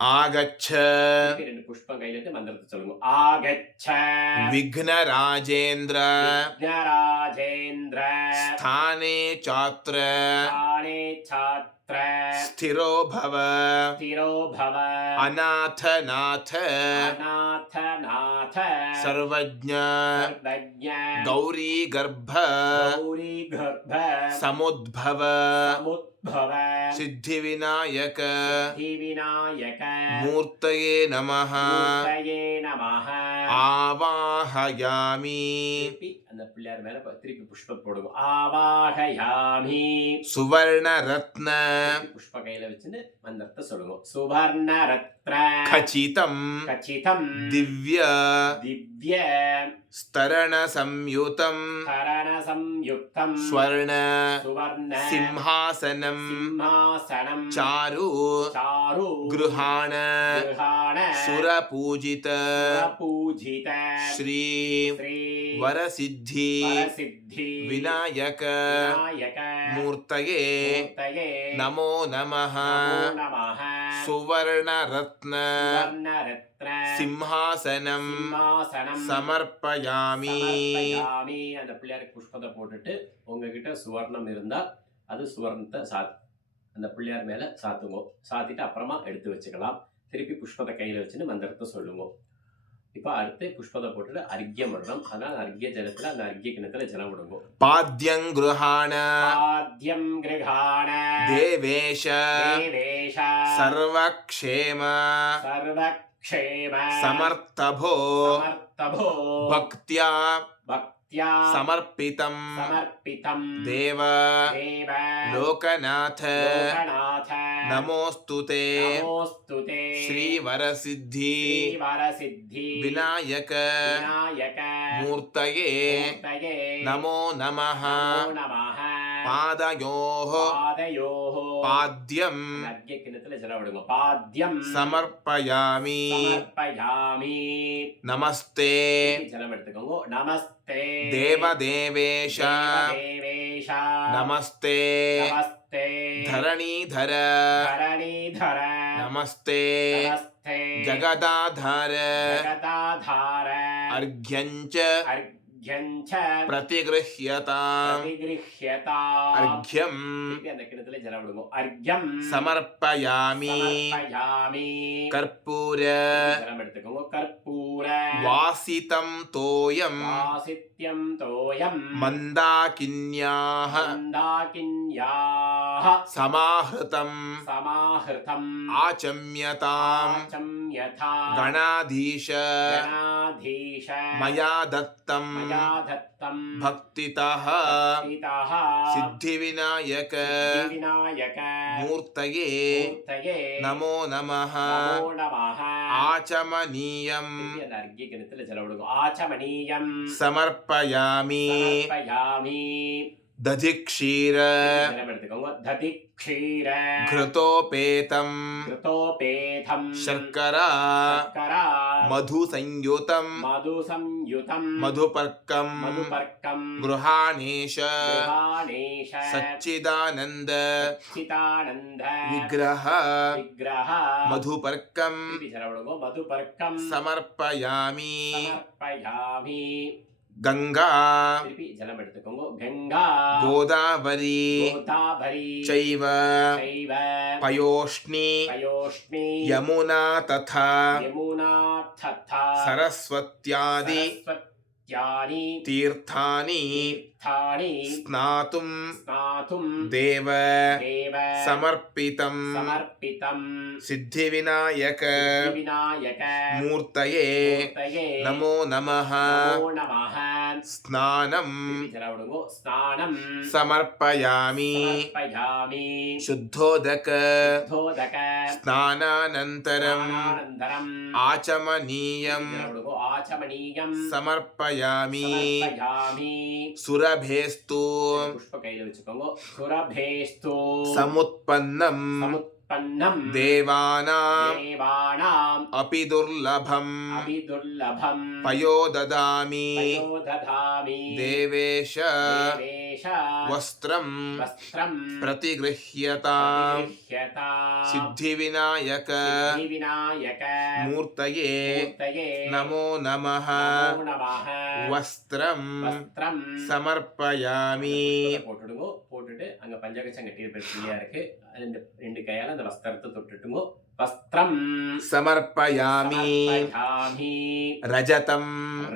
आगच्छ திருப்பி 2 புஷ்பம் கையில இருந்து மந்திரத்தை சொல்லுங்க. ஆகச்ச विघ्नराजेन्द्र விக்னராஜேந்திர स्थाने चात्र தானே சாத்ர स्थिरो भव ஸ்திரோ பவ अनाथनाथ அநாதநாத सर्वज्ञ சர்வஜ்ஞ गौरी गर्भ கௌரி கர்ப்ப समुद्भव சமுத்பவ सिद्धिविनायक விநாயக मूर्तये नमः மூர்த்தயே நமஹ. आवाहयामि திருப்பி அந்த பிள்ளையார் மேல திருப்பி புஷ்பம் போடுங்க. ஆவாகயாமி सुवर्णरत्न புஷ்ப கையில வச்சுன்னு மந்திரத்தை சொல்லுங்க. சுவர்ண ரத்ன खचितं கச்சிதம் दिव्य திவ்ய स्तरणसंयुतं கரண சம்யுக்தம் स्वर्ण சுவர்ண सिंहासनं சிம்மாசனம் चारु சாரு गृहाण கிருஹாண सुरपूजित பூஜித श्री ஸ்ரீ वरसिद्धि வரசித்தி विनायक விநாயக मूर्तये மூர்த்தயே नमो नमः நமோ நமஹ. सुवर्णरत्न சுவர்ண ரத்ன सिंहासनं சிம்மாசனம் समर्पयामि சமர்ப்பயாமி. அந்த பிள்ளையாருக்கு புஷ்பத்தை போட்டுட்டு உங்ககிட்ட சுவர்ணம் இருந்தா அது சுவர்ணத்தை அந்த பிள்ளையார் மேல சாத்துங்க. சாத்திட்டு அப்புறமா எடுத்து வச்சுக்கலாம். திருப்பி புஷ்பத்தை கையில வச்சுன்னு மந்திரத்தை சொல்லுங்க. இப்ப அடுத்து புஷ்பத்தை போட்டுட்டு அர்க்கியம் பண்ணணும். அதனால அர்க்கிய ஜலத்துல அந்த அர்க்கிய கிணத்துல ஜலம் விடுங்க. पाद्यं गृहाण ஆத்யம் கிருஹாண देवेश தேவேஷ सर्वक्षेम சர்வக்ஷேம समर्थभो சமர்த்தபோ भक्त्या பக்த்யா समर्पितं சமர்ப்பிதம் देव தேவ लोकनाथ லோகநாத नमोऽस्तु ते நமோஸ்துதே श्रीवरसिद्धि ஸ்ரீவரசித்தி विनायक விநாயக मूर्तये மூர்த்தயே नमो नमः நமோ நமஹ. पादयोः பாதயோஹ पाद्यं அர்க்கிய கிணத்துல ஜலம் விடுங்க. பாத்யம் समर्पयामि சமர்ப்பயாமி. नमस्ते ஜலம் எடுத்துக்கோங்க. நமஸ்தே देवदेवेश தேவேஷ नमस्ते நமஸ்தே धरणीधर தரணீதர नमस्ते நமஸ்தே जगदाधार ஜகதாதார अर्घ्यञ्च அர்க்யஞ்ச प्रतिगृह्यताम् பிரதிகிருஹ்யதாம். अर्घ्यं திருப்பி அந்த கிணத்துல ஜலம் விடுங்க. அர்க்யம் समर्पयामि சமர்ப்பயாமி. कर्पूर ஜலம் எடுத்துக்கோங்க. கற்பூர वासितं तोयं வாசித்யம் தோயம் मन्दाकिन्याः மந்தாகின்யாஹ समाहृतं சமாஹிருதம் आचम्यताम् ஆச்சம்யதா गणाधीश கணாதீஷ मया दत्तं மயா தத்தம் भक्तितः சீதாஹ सिद्धिविनायक விநாயக मूर्तये மூர்த்தயே नमो नमः நமோ நமஹ. आचमनीयं திருப்பி அந்த அர்க்கிய கிணத்துல ஜலம் விடுங்க. ஆச்சமனீயம் समर्पयामि சமர்ப்பயாமி. दधिक्षीर ஜலம் எடுத்துக்கோங்க. ததி க்ஷீர घृतोपेतं கிருதோபேதம் शर्करा சர்க்கரா मधुसंयुतं மதுசம்யுதம் मधुपर्कं மதுபர்க்கம் गृहाणेश கிருஹாணேஷ सच्चिदानन्द சிதானந்த विग्रह விக்கிரஹ मधुपर्कं திருப்பி ஜலம் மதுபர்க்கம் समर्पयामि சமர்ப்பயாமி. गंगा திருப்பி ஜலம் எடுத்துக்கோங்க. கங்கா गोदावरी கோதாவரி चैव சைவ पयोष्णी பயோஷ்ணி यमुना तथा யமுனா ததா सरस्वत्यादि சரஸ்வத்யானி तीर्थानि தீர்த்தானி स्नातुं ஸ்நாதும் देव தேவ समर्पितं சமர்ப்பிதம். सिद्धिविनायक விநாயக मूर्तये மூர்த்தயே नमो नमः நமோ நமः. स्नानं திருப்பி ஜலம் விடுங்கோ. ஸ்நானம் समर्पयामि சமர்ப்பயாமி. शुद्धोदक தோதக स्नानानन्तरम् ஸ்நானானந்தரம் आचमनीयं ஜலம் விடுங்கோ. ஆச்சமனீயம் समर्पयामि சமர்ப்பயாமி. सुरभेस्तु புஷ்ப கையில வச்சுக்கோங்க. சுரபேஸ்து समुत्पन्नं சமுத்பன்னம் देवानां தேவானாம் अपि दुर्लभम् அபிதுர்லபம் पयोददामि பயோததாமி. देवेश தேவேஷ वस्त्रं வஸ்திரம் प्रतिगृह्यताम् பிரதிக்ஷ்யதா. सिद्धिविनायक விநாயக मूर्तये மூர்த்தயே नमो नमः நமோ நமः. वस्त्रं வஸ்திரம் समर्पयामि போட்டுடுங்க. போட்டுட்டு அங்க பஞ்சகச்சம் கட்டியிருப்ப பிள்ளையா இருக்கு. ரெண்டு கையால அந்த வஸ்திரத்தை தொட்டுட்டுங்க. வஸ்திரம் समर्पयामि சமர்ப்பயாமி. रजतं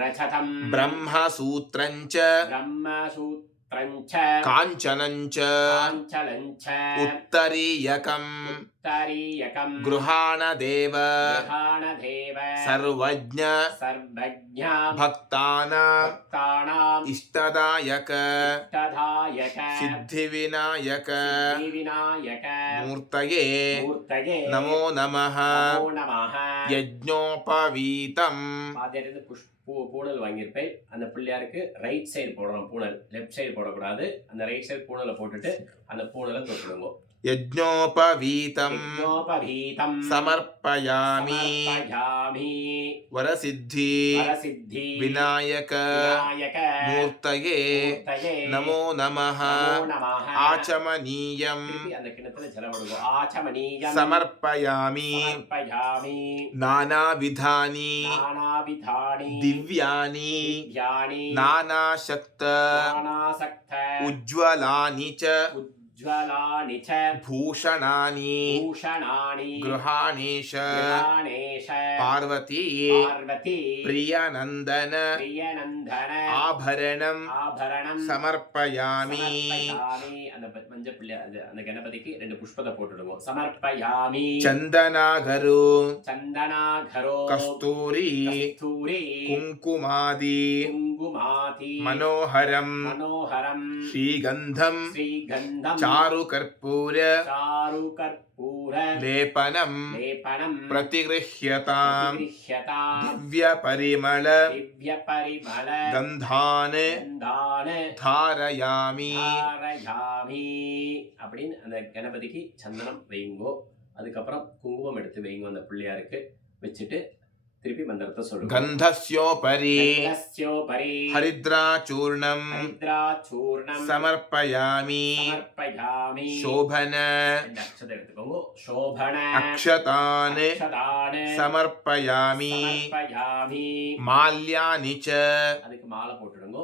ரஜதம் ब्रह्मसूत्रञ्च பிரம்மசூத்ரஞ்ச काञ्चनञ्च காஞ்சலஞ்ச उत्तरीयकम् உத்தரீயகம் गृहाणदेव கிரகாணதேவ सर्वज्ञ சர்வஜ்ஞ भक्तानां பக்தானாம் इष्टदायक ததாயக सिद्धिविनायक விநாயக मूर्तये மூர்த்தயே नमो नमः நமோ நமः. यज्ञोपवीतं பாதியிலிருந்து பூணல் வாங்கியிருப்பேன். அந்த பிள்ளையாருக்கு ரைட் சைடு போடணும் பூணல், லெஃப்ட் சைடு போடக்கூடாது. அந்த ரைட் சைடு பூணலை போட்டுட்டு அந்த பூணலை தொட்டுடுங்க. यज्ञोपवीतं யஜ்ஞோபவீதம் समर्पयामि சமர்ப்பயாமி. वरसिद्धि வரசித்தி विनायक விநாயக मूर्तये மூர்த்தயே नमो नमः நமோ நமः. आचमनीयं திருப்பி அந்த கிண்ணத்துல ஜலம் விடுங்க. ஆச்சமனீயம் समर्पयामि சமர்ப்பயாமி. नानाविधानि நானாவிதானி दिव्यानि திவ்யானி नानाशक्त நானாசக்த उज्ज्वलानि च உஜ்வலானி ச भूषणानि பூஷணானி गृहाणेश கிருஹாணேஷ पार्वती பார்வதி प्रियनन्दन பிரியநந்தன आभरणं ஆபரணம் समर्पयामि சமர்ப்பயாமி. அந்த மஞ்சள் பிள்ளை அந்த கணபதிக்கு ரெண்டு புஷ்பத்தை போட்டுடுங்க. சமர்ப்பயாமி. चन्दनागरु சந்தனாகரோ कस्तूरी கஸ்தூரி कुङ्कुमादि குங்குமாதி मनोहरं மனோகரம் श्रीगन्धं ஸ்ரீகந்தம் चारुकर्पूर சாரு கற்பூர लेपनं லேபனம் प्रतिगृह्यताम् பிரதிக்ஷ்யதாம். दिव्यपरिमल திவ்ய பரிமள गन्धान् கந்தான धारयामि தாரயாமி. அப்படின்னு அந்த கணபதிக்கு சந்தனம் வைங்கோ. அதுக்கப்புறம் குங்குமம் எடுத்து வைங்கோ அந்த பிள்ளையாருக்கு. வச்சுட்டு திருப்பி மந்திரத்தை சொல்லுங்க. गन्धस्योपरि கந்தஸ்யோபரி हरिद्राचूर्णं ஹரித்ராச்சூர்ணம் समर्पयामि சமர்ப்பயாமி. शोभन ரெண்டு அக்ஷதை எடுத்துக்கோங்க. சோபன अक्षतान् அக்ஷதான समर्पयामि சமர்ப்பயாமி. माल्यानि च அதுக்கு மாலை போட்டுடுங்க.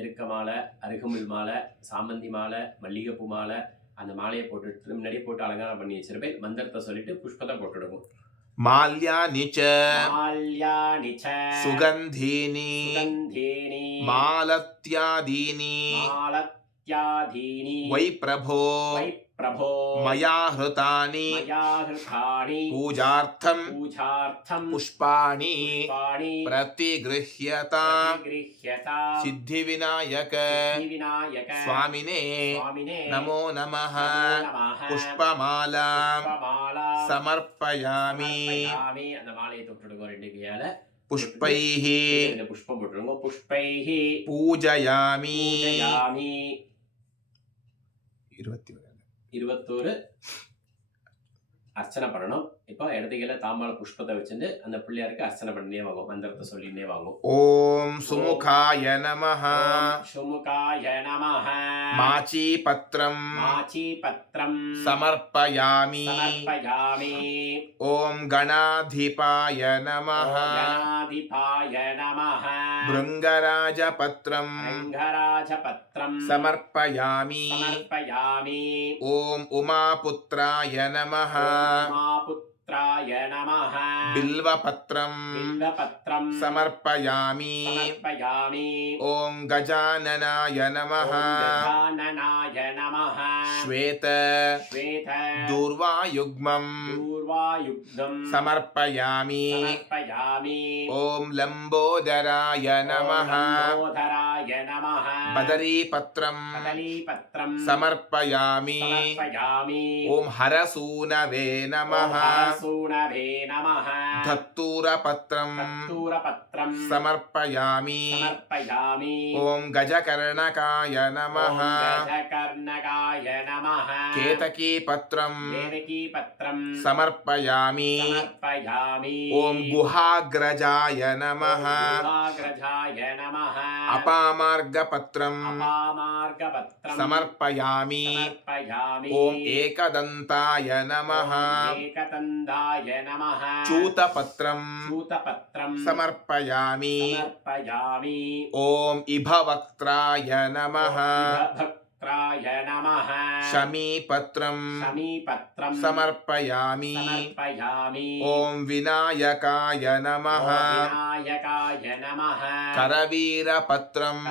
எருக்க மாலை, அருகமுள் மாலை, சாமந்தி மாலை, மல்லிகைப்பூ மாலை. அந்த மாலையை போட்டுட்டு முன்னாடி போட்டு அலங்காரம் பண்ணி வச்சிருப்பேன். மந்திரத்தை சொல்லிட்டு புஷ்பத்தை போட்டுடுங்க. माल्यानि च மால்யானி ச सुगन्धीनि சுகந்தீனி मालत्यादीनि மாலத்யாதீனி वै प्रभो வை பிரபோ मया हृतानि மயா ஹிருதானி पूजार्थं பூஜார்த்தம் पुष्पाणि புஷ்பாணி प्रतिगृह्यताम् பிரதிக்ஷ்யதாம். सिद्धिविनायक விநாயக स्वामिने சுவாமினே नमो नमः நமோ நமः. पुष्पमालां புஷ்பமாலா समर्पयामि சமர்ப்பயாமி. அந்த மாலையை தொட்டுடுங்க ரெண்டு கையால. पुष्पैः ரெண்டு புஷ்பம் போட்டுடுங்க. புஷ்பைஹி पूजयामि பூஜயாமி. 21 அர்ச்சனை பண்ணணும். இப்போ இடத்துக்கு தாம்பாள புஷ்பத்தை வச்சுட்டு அந்த பிள்ளையாருக்கு அர்ச்சனை பண்ணியே வாங்கும். மந்திரத்தை சொல்லினே வாங்கும். ஓம் சுமுகாய நமஹ. சுமுகாய நமஹ. மாச்சி பத்ரம் சமர்ப்பயாமி. ஓம் கணாதிபாய நமஹ. பிருங்கராஜ பத்ரம் சமர்ப்பயாமி. ஓம் உமாபுத்ராய நமஹ. பில்வபத்ரம் சமர்ப்பயாமி. ஓம் கஜானனாய நமஹ. ஸ்வேத தூர்வாயுக்மம் சமர்ப்பயாமி. ஓம் லம்போதராய நமஹ. பதரீபத்ரம் சமர்ப்பயாமி. ஓம் ஹரசூனவே நமஹ. தத்தூரபத்ரம் சமர்ப்பயாமி. ஓம் கஜகர்ணகாய நமஹ. கேதகீபத்ரம் சமர்ப்பயாமி. ஓம் குஹாக்ரஜாய நமஹ. அபாமார்கபத்ரம் சமர்ப்பயாமி. ஓம் ஏகதந்தாய நமஹ. சூதபத்ரம் சமர்ப்பயாமி. ஓம் இபவக்த்ராய நமஹ. ஷமீபத்ரம் சமர்ப்பயாமி. ஓம் விநாயகாய நமஹ. கரவீரபத்ரம்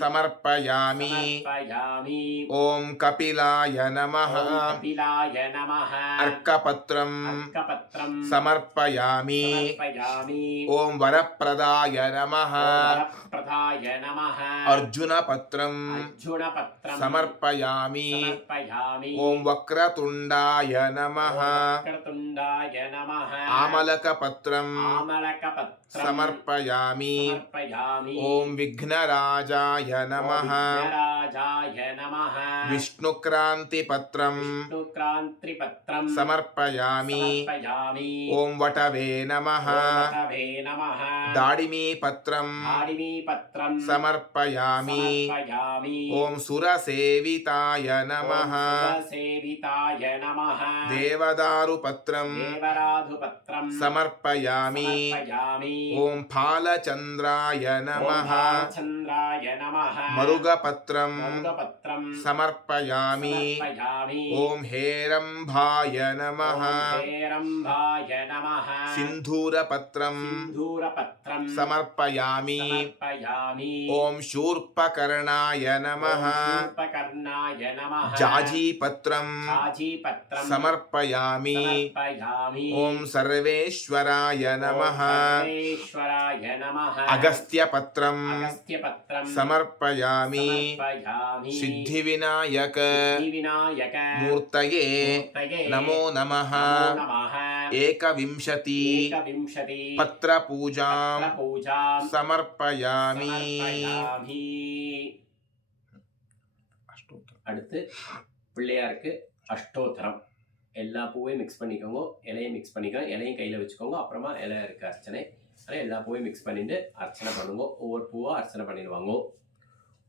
சமர்ப்பயாமி. ஓம் கபிலாய நமஹ. அர்க்கபத்ரம் சமர்ப்பயாமி. ஓம் வரப்பிரதாய நமஹ. அர்ஜுனபத்ரம் சமர்ப்பயாமி. ஓம் வக்ரதுண்டாய நமஹ. ஆமலகபத்ரம் சமர்ப்பயாமி. ஓம் விக்னராஜாய நமஹ. விஷ்ணுக்ராந்திபத்ரம் சமர்ப்பயாமி. ஓம் வடவே நமஹ. தாடிமீபத்ரம் சமர்ப்பயாமி. ஓம் சுரசேவிதாய நமஹ. தேவதாருபத்ரம் சமர்ப்பயாமி. ஓம் பாலச்சந்திராய நமஹ. மருகபத்ரம் சமர்ப்பயாமி. ஓம் ஹேரம்பாய நமஹ. சிந்தூரபத்ரம் சமர்ப்பயாமி. ஓம் शूर्पकर्णाय नमः. जाजीपत्रं समर्पयामि. ओम सर्वेश्वराय नमः. अगस्त्यपत्रं समर्पयामि. सिद्धिविनायक मूर्तये नमो नमः. एकविंशति पत्रपूजां समर्पयामि. அடுத்து பிள்ளையாருக்கு அஷ்டோத்தரம். எல்லா பூவையும் மிக்ஸ் பண்ணிக்கோங்க, இலையும் மிக்ஸ் பண்ணிக்கோங்க, இலையும் கையில் வச்சுக்கோங்க. அப்புறமா இலை இருக்கு அர்ச்சனை. ஆனால் எல்லா பூவையும் மிக்ஸ் பண்ணிட்டு அர்ச்சனை பண்ணுங்க. ஒவ்வொரு பூவா அர்ச்சனை பண்ணிடுவாங்க.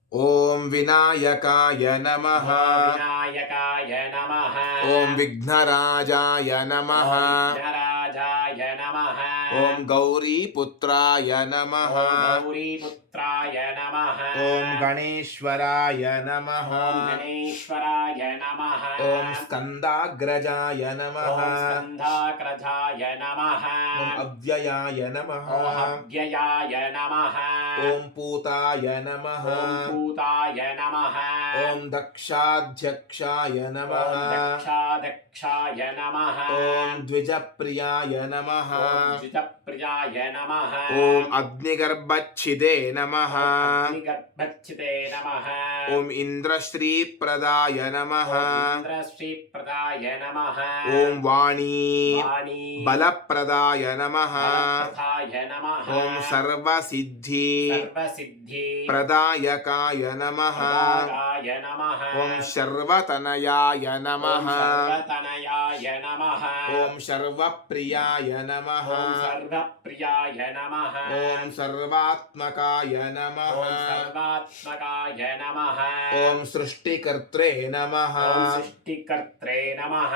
ஓம் விநாயகாய நமஹ. விநாயகாய நமஹ. ஓம் விக்னராஜாய நமஹ. விக்னராஜாய நமஹ. ஓம் கௌரிபுத்ராய நமஹ. கௌரிபுத்ராய நமஹ. ஓம் கணேஸ்வராய நமஹ. கணேஸ்வராய நமஹ. ஓம் ஸ்கந்தாக்ரஜாய நமஹ. ஸ்கந்தாக்ரஜாய நமஹ. ஓம் அவ்யயாய நமஹ. அவ்யயாய நமஹ. ஓம் பூதாய நமஹ. பூதாய நமஹ. ஓம் தக்ஷாத்யக்ஷாய நமஹ. தக்ஷாதக்ஷாய நமஹ. ஓம் த்விஜப்ரியாய நமஹ. த்விஜப்ரியாய நமஹ. ஓம் அக்னிகர்ப்பச்சிதே நமஹ. அக்னிகர்ப்பச்சிதே நமஹ. ஓம் இந்திரஸ்ரீப்ரதாய நமஹ. இந்திரஸ்ரீப்ரதாய நமஹ. ஓம் வாணி வாணி பலப்ரதாய நமஹ. பலப்ரதாய நமஹ. ஓம் சர்வசித்தி சர்வசித்தி பிரதாயகாய நமஹ. பிரதாய सर्वतनयाय नमः ॐ शर्वतनयाय नमः सर्वतनयाय नमः ॐ सर्वप्रियाय नमः ॐ सर्वप्रियाय नमः ॐ सर्वात्मकाय नमः ॐ सर्वात्मकाय नमः ॐ सृष्टिकर्त्रे नमः ॐ सृष्टिकर्त्रे नमः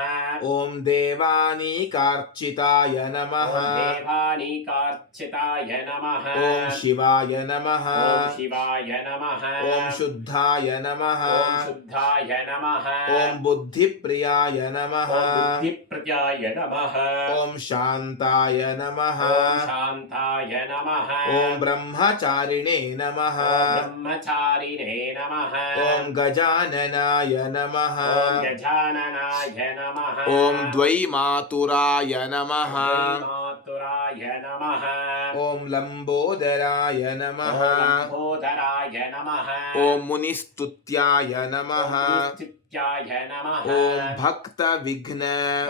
ॐ देवानीकार्चिताय नमः ॐ देवानीकार्चिताय नमः ॐ शिवाय नमः ॐ शिवाय नमः ॐ शुद्धाय नमः ॐ शुद्धाय नमः ॐ बुद्धिप्रियाय नमः ॐ बुद्धिप्रदाय नमः ॐ शान्ताय नमः ॐ शान्ताय नमः ॐ ब्रह्मचारिणे नमः ॐ ब्रह्मचारिणे नमः ॐ गजाननाय नमः ॐ गजाननाय नमः ॐ द्वैमातुराय नमः मातुराय नमः ॐ लम्बोदराय नमः ॐ लम्बोदराय नमः ॐ मुनिस्तुत्याय नमः स्तुत्याय नमः ॐ भक्तविघ्न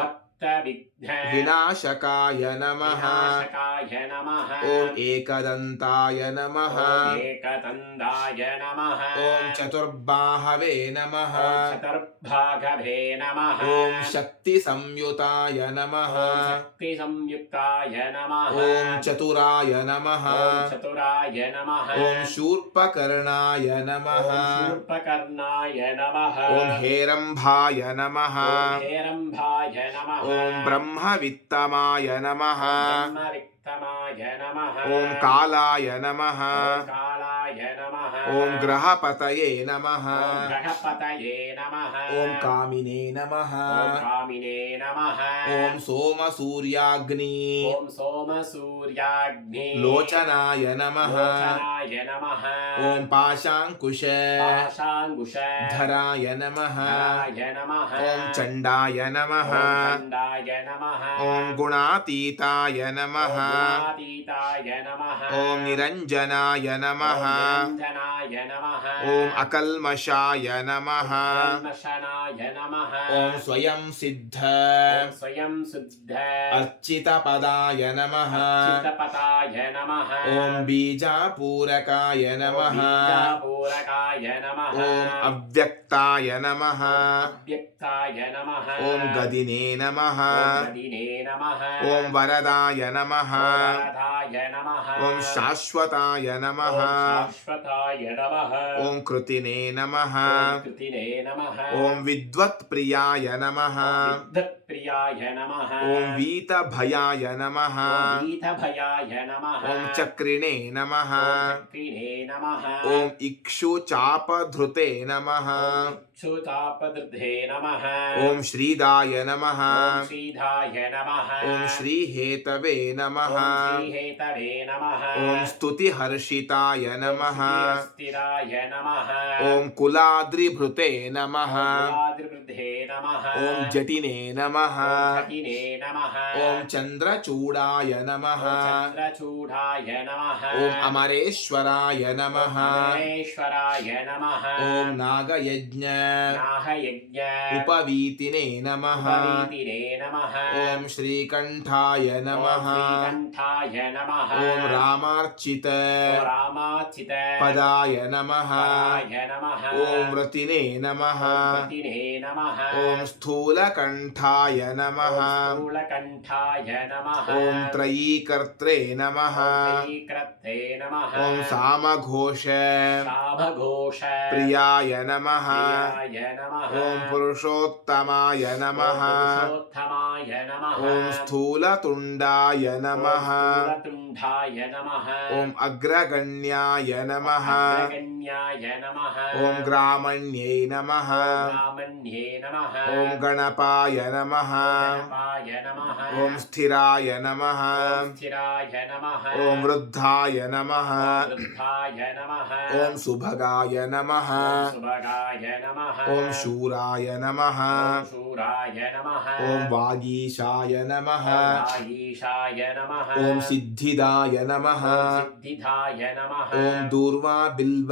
भक्तविघ्न विनाशकाय नमः विनाशकाय नमः ॐ एकदन्ताय नमः ॐ एकदन्ताय नमः ॐ चतुर्बाहवे नमः ॐ चतुर्भागवे नमः ॐ शक्तिसंयुताय नमः ॐ शक्तिसंयुक्ताय नमः ॐ चतुराय नमः ॐ चतुराय नमः ॐ शूर्पकर्णाय नमः ॐ शूर्पकर्णाय नमः ॐ हेरम्भाय नमः ॐ हेरम्भाय नमः ॐ ब्रह्मवित्तमाय नमः ब्रह्मवित्तमाय नमः ॐ कालाय नमः ॐ कालाय नमः ॐ ग्रहपतये नमः ॐ ग्रहपतये नमः ॐ कामिने नमः ॐ कामिने नमः ॐ सोमसूर्याग्नि ॐ सोमसूर्याग्नि लोचनाय नमः लोचनाय नमः ॐ पाशाङ्कुश पाशाङ्कुश धराय नमः धराय नमः ॐ चण्डाय नमः ॐ चण्डाय नमः ॐ गुणातीताय नमः गुणातीताय नमः ॐ निरञ्जनाय नमः ॐ निरञ्जनाय नमः ॐ अकल्मषाय नमः कल्मषनाय नमः ॐ स्वयं सिद्ध ॐ स्वयं शुद्ध अर्चितपदाय नमः चित्तपताय नमः ॐ बीजापूरकाय नमः बीजापूरकाय नमः ॐ अव्यक्ताय नमः अव्यक्ताय नमः ॐ गदिने नमः ॐ गदिने नमः ॐ वरदाय नमः वरदाय नमः ॐ शाश्वताय नमः ॐ शाश्वताय नमः ॐ कृतिने नमः ॐ कृतिने नमः ॐ विद्वत्प्रियाय नमः विद्वत्प्रियाय नमः ॐ वीतभयाय नमः ॐ वीतभयाय नमः ॐ चक्रिणे नमः ॐ चक्रिणे नमः ॐ इक्षुचापधृते नमः ॐ इक्षुतापदृद्धे नमः ॐ श्रीदाय नमः ॐ श्रीधाय नमः ॐ श्रीहेतवे नमः ॐ श्रीहेतवे नमः ॐ स्तुतिहर्षिताय नमः स्थिराय नमः ॐ कुलाद्रिभृते नमः कुलाद्रिवृद्धे नमः ॐ जटिने नमः ॐ जटिने नमः ॐ चन्द्रचूडाय नमः ॐ चन्द्रचूडाय नमः ॐ अमरेश्वराय नमः महेश्वराय नमः ॐ नागयज्ञ नाहयज्ञ उपवीतिने नमः उपवीतिने नमः ॐ श्रीकण्ठाय नमः ॐ श्रीकण्ठाय नमः ॐ रामार्चित ॐ रामाचित पदाय नमः पदाय नमः ॐ रतिने नमः ॐ प्रतिने नमः ॐ स्थूलकण्ठाय नमः ॐ स्थूलकण्ठाय नमः ॐ त्रयीकर्त्रे नमः ॐ श्रीकृते नमः ॐ सामघोष शाभघोष प्रियाय नमः प्रियाय नमः ॐ पुरुषोत्तमाय नमः ॐ पुरुषोत्तमाय नमः ॐ स्थूलतुण्डाय नमः ॐ स्थूलतुण्डाय नमः ॐ अग्रगण्याय नमः अग्रगण्याय नमः ॐ ग्रामण्यै नमः ॐ ब्राह्मण्ये नमः ॐ गणपाय नमः गणपाय नमः ॐ स्थिराय नमः ॐ स्थिराय नमः ॐ वृद्धाय नमः ॐ वृद्धाय नमः ॐ सुभगाय नमः ॐ सुभगाय नमः ॐ शूराय नमः ॐ शूराय नमः ॐ वागीशाय नमः ॐ वागीशाय नमः ॐ सिद्धिदाय सिद्धिदाय नमः ஓம் சித்திதாய நமஹ ॐ दूर्वा बिल्व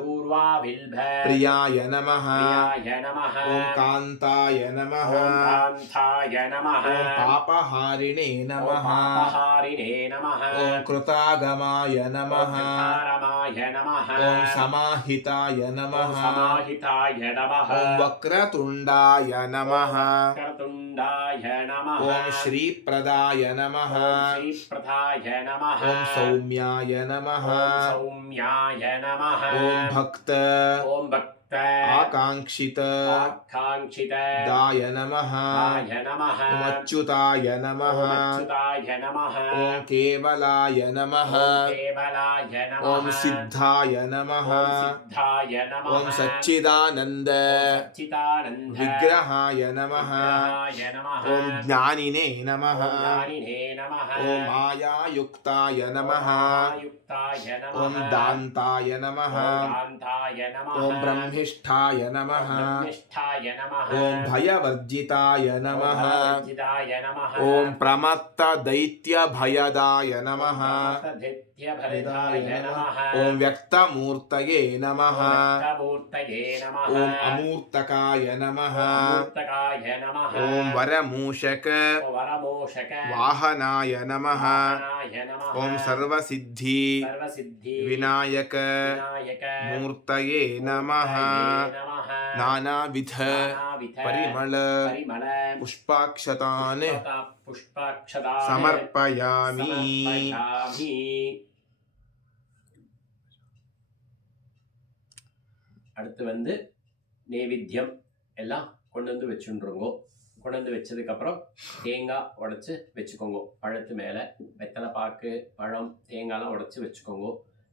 பூர்வா வில்ப प्रियाय नमः பிரியாய நமஹ ॐ कान्ताय नमः ஓம் காந்தாய நமஹ ॐ पापहारिणे ஓம் नमः பாபஹாரிணே நமஹ ॐ कृतागमाय ஓம் नमः கிருதாரமாய நமஹ ॐ समाहिताय ஓம் नमः சமாஹிதாய நமஹ ॐ वक्रतुण्डाय नमः வக்ரதுண்டாய நமஹ ॐ श्रीप्रदाय नमः ஓம் ஸ்ரீப்ரதாய நமஹ ॐ सौम्याय नमः ஓம் சௌம்யாய நமஹ ॐ भक्त ஓம் பக்த आकाङ्क्षित ஆகாங்சித दाय नमः தாய நமஹ ॐ अच्युताय नमः ஓம் அச்சுதாய நமஹ ॐ केवलाय नमः ஓம் கேவலாய நமஹ ॐ सिद्धाय नमः ஓம் சித்தாய நமஹ ॐ सच्चिदानन्द ஓம் சச்சிதானந்த विग्रहाय नमः விக்கிரகாய நமஹ ॐ ज्ञानिने नमः ஓம் ஞானினே நமஹ ॐ मायायुक्ताय नमः யுக்தாய நமஹ ॐ दान्ताय नमः ஓம் காந்தாய நமஹ ॐ ब्रह्मिष्ठाय नमः பிரம்மிஷ்டாய நமஹ ॐ भयवर्जिताय नमः ஓம் நமஹ ॐ प्रमत्तदैत्यभयदाय नमः பிரமத்ததித்யபரிதாய நமஹ ॐ व्यक्तमूर्तये नमः மூர்த்தயே நமஹ ॐ अमूर्तकाय नमः மூர்த்தகாய நமஹ ॐ वरमूषक வரமோஷக वाहनाय नमः வாஹனாய நமஹ ॐ सर्वसिद्धि சர்வசித்தி विनायक விநாயக मूर्तये नमः நமஹ नानाविध நானாவித परिमल பரிமள पुष्पाक्षतान् புஷ்பாக்ஷதா समर्पयामि சமர்ப்பயாமி. அடுத்து வந்து நைவேத்தியம் எல்லாம் கொண்டு வந்து வச்சுருங்கோ. கொண்டு வந்து வச்சதுக்கப்புறம் தேங்காய் உடைச்சி வச்சுக்கோங்க. பழத்து மேலே வெத்தலை பாக்கு பழம் தேங்காய்லாம் உடைச்சி வச்சுக்கோங்க.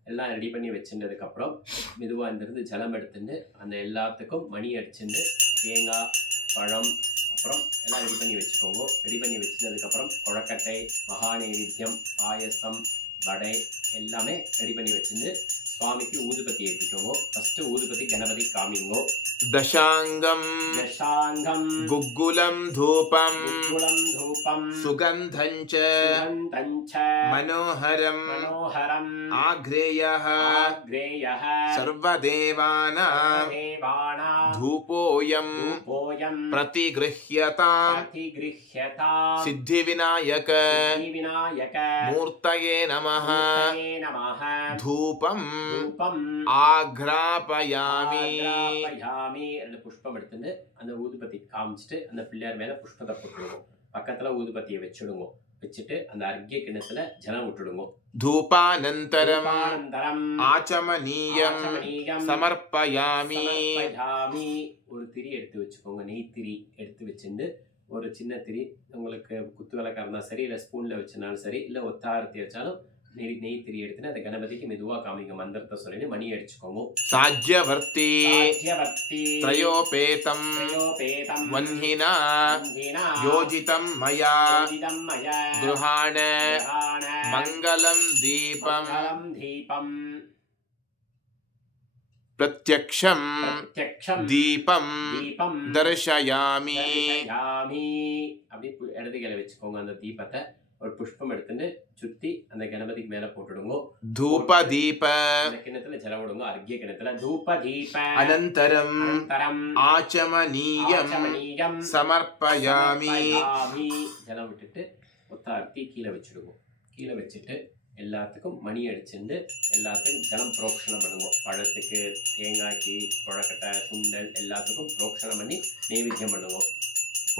எல்லாம் ரெடி பண்ணி வச்சுட்டதுக்கப்புறம் மெதுவாக இருந்து ஜலம் எடுத்துட்டு அந்த எல்லாத்துக்கும் மணி அடிச்சுட்டு தேங்காய் பழம் அப்புறம் எல்லாம் ரெடி பண்ணி வச்சுக்கோங்க. ரெடி பண்ணி வச்சுட்டதுக்கப்புறம் கொழக்கட்டை மகா நைவேத்தியம் பாயசம் வடை எல்லாமே ரெடி பண்ணி வச்சுட்டு சுவாமிக்கு ஊதுபத்தி ஏற்றிக்கோங்க. ஃபஸ்ட்டு ஊதுபத்தி கணபதி காமிங்கோ. दशाङ्गं தசாங்கம் गुग्गुलं धूपं குலம் தூபம் सुगन्धं च சுகந்தஞ்ச मनोहरं மனோகரம் आग्रेयः ஆக்ரேயः सर्वदेवानां தேவானாம் धूपोऽयं தூபோயம் प्रतिगृह्यतां பிரதிகிருஹ்யதாம் सिद्धिविनायक விநாயக मूर्तये नमः மூர்த்தயே நமஹ धूपं தூபம் आघ्रापयामि ஆக்ராபயாமி. ரெண்டு புஷ்பம் எடுத்துட்டு அந்த ஊதுபத்தி காமிச்சிட்டு அந்த பிள்ளையார் மேல புஷ்பத்தை போட்டுடுவோம். பக்கத்துல ஊதுபத்தியை வச்சுடுங்க. வச்சுட்டு அந்த அர்க்கிய கிண்ணத்துல ஜலம் விட்டுடுங்க. धूपानन्तरम् தூபானந்தரம் आचमनीयं ஆச்சமனீயம் समर्पयामि சமர்ப்பயாமி. ஒரு திரி எடுத்து வச்சுக்கோங்க. நெய் திரி எடுத்து வச்சுட்டு ஒரு சின்ன திரி உங்களுக்கு குத்து விளக்கா இருந்தாலும் சரி இல்லை ஸ்பூனில் வச்சுனாலும் சரி இல்லை ஒத்தாரத்தி வச்சாலும் நெய் திரி எடுத்துன்னு அந்த கணபதிக்கு மெதுவாக காமிங்க. மந்திரத்தை சொல்லிட்டு மணி அடிச்சுக்கோங்க. साज्यवर्ती சாத்யவர்த்தி त्रयोपेतं त्रयोपेतं वह्निना वह्निना योजितं मया योजितं मया गृहाण गृहाण मङ्गलं दीपं मङ्गलं दीपं प्रत्यक्षं प्रत्यक्षं दीपं दीपं दर्शयामि दर्शयामि. அப்படி இடது கையில வச்சுக்கோங்க. அந்த தீபத்தை ஒரு புஷ்பம் எடுத்துட்டு சுத்தி அந்த கணபதிக்கு மேல போட்டுடுங்க. धूपदीप அந்த கிணத்துல ஜலம் விடுங்க. அர்க்கிய கிணத்துல தூப தீப अनन्तरम् அனந்தரம் आचमनीयं ஆச்சமனீயம் समर्पयामि சமர்ப்பயாமி. ஜலம் விட்டுட்டு ஒத்தார்த்தி கீழே வச்சுடுவோம். கீழே வச்சுட்டு எல்லாத்துக்கும் மணி அடிச்சுட்டு எல்லாத்துக்கும் ஜலம் புரோக்ஷணம் பண்ணுவோம். பழத்துக்கு தேங்காய்க்கு கொழக்கட்டை சுண்டல் எல்லாத்துக்கும் புரோக்ஷணம் பண்ணி நைவேத்தியம் பண்ணுவோம்.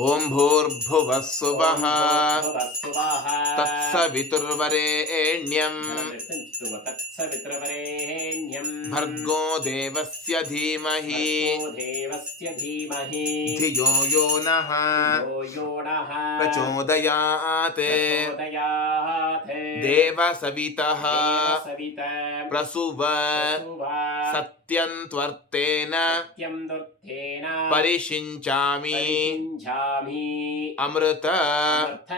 ॐ भूर्भुवः स्वः சுவஹ तत्सवितुर्वरेण्यं தத்சவித்ரவரேண்யம் भर्गो देवस्य धीमहि தேவஸ்ய தீமஹி धियो यो नः யோ நः प्रचोदयात् பிரச்சோதயாத் देवसवितः சவித प्रसुव सत्यं त्वर्तेन சத்யம் துர்த்தேன परिषिञ्चामि பரிசிஞ்சாமி. अमृत அர்த்த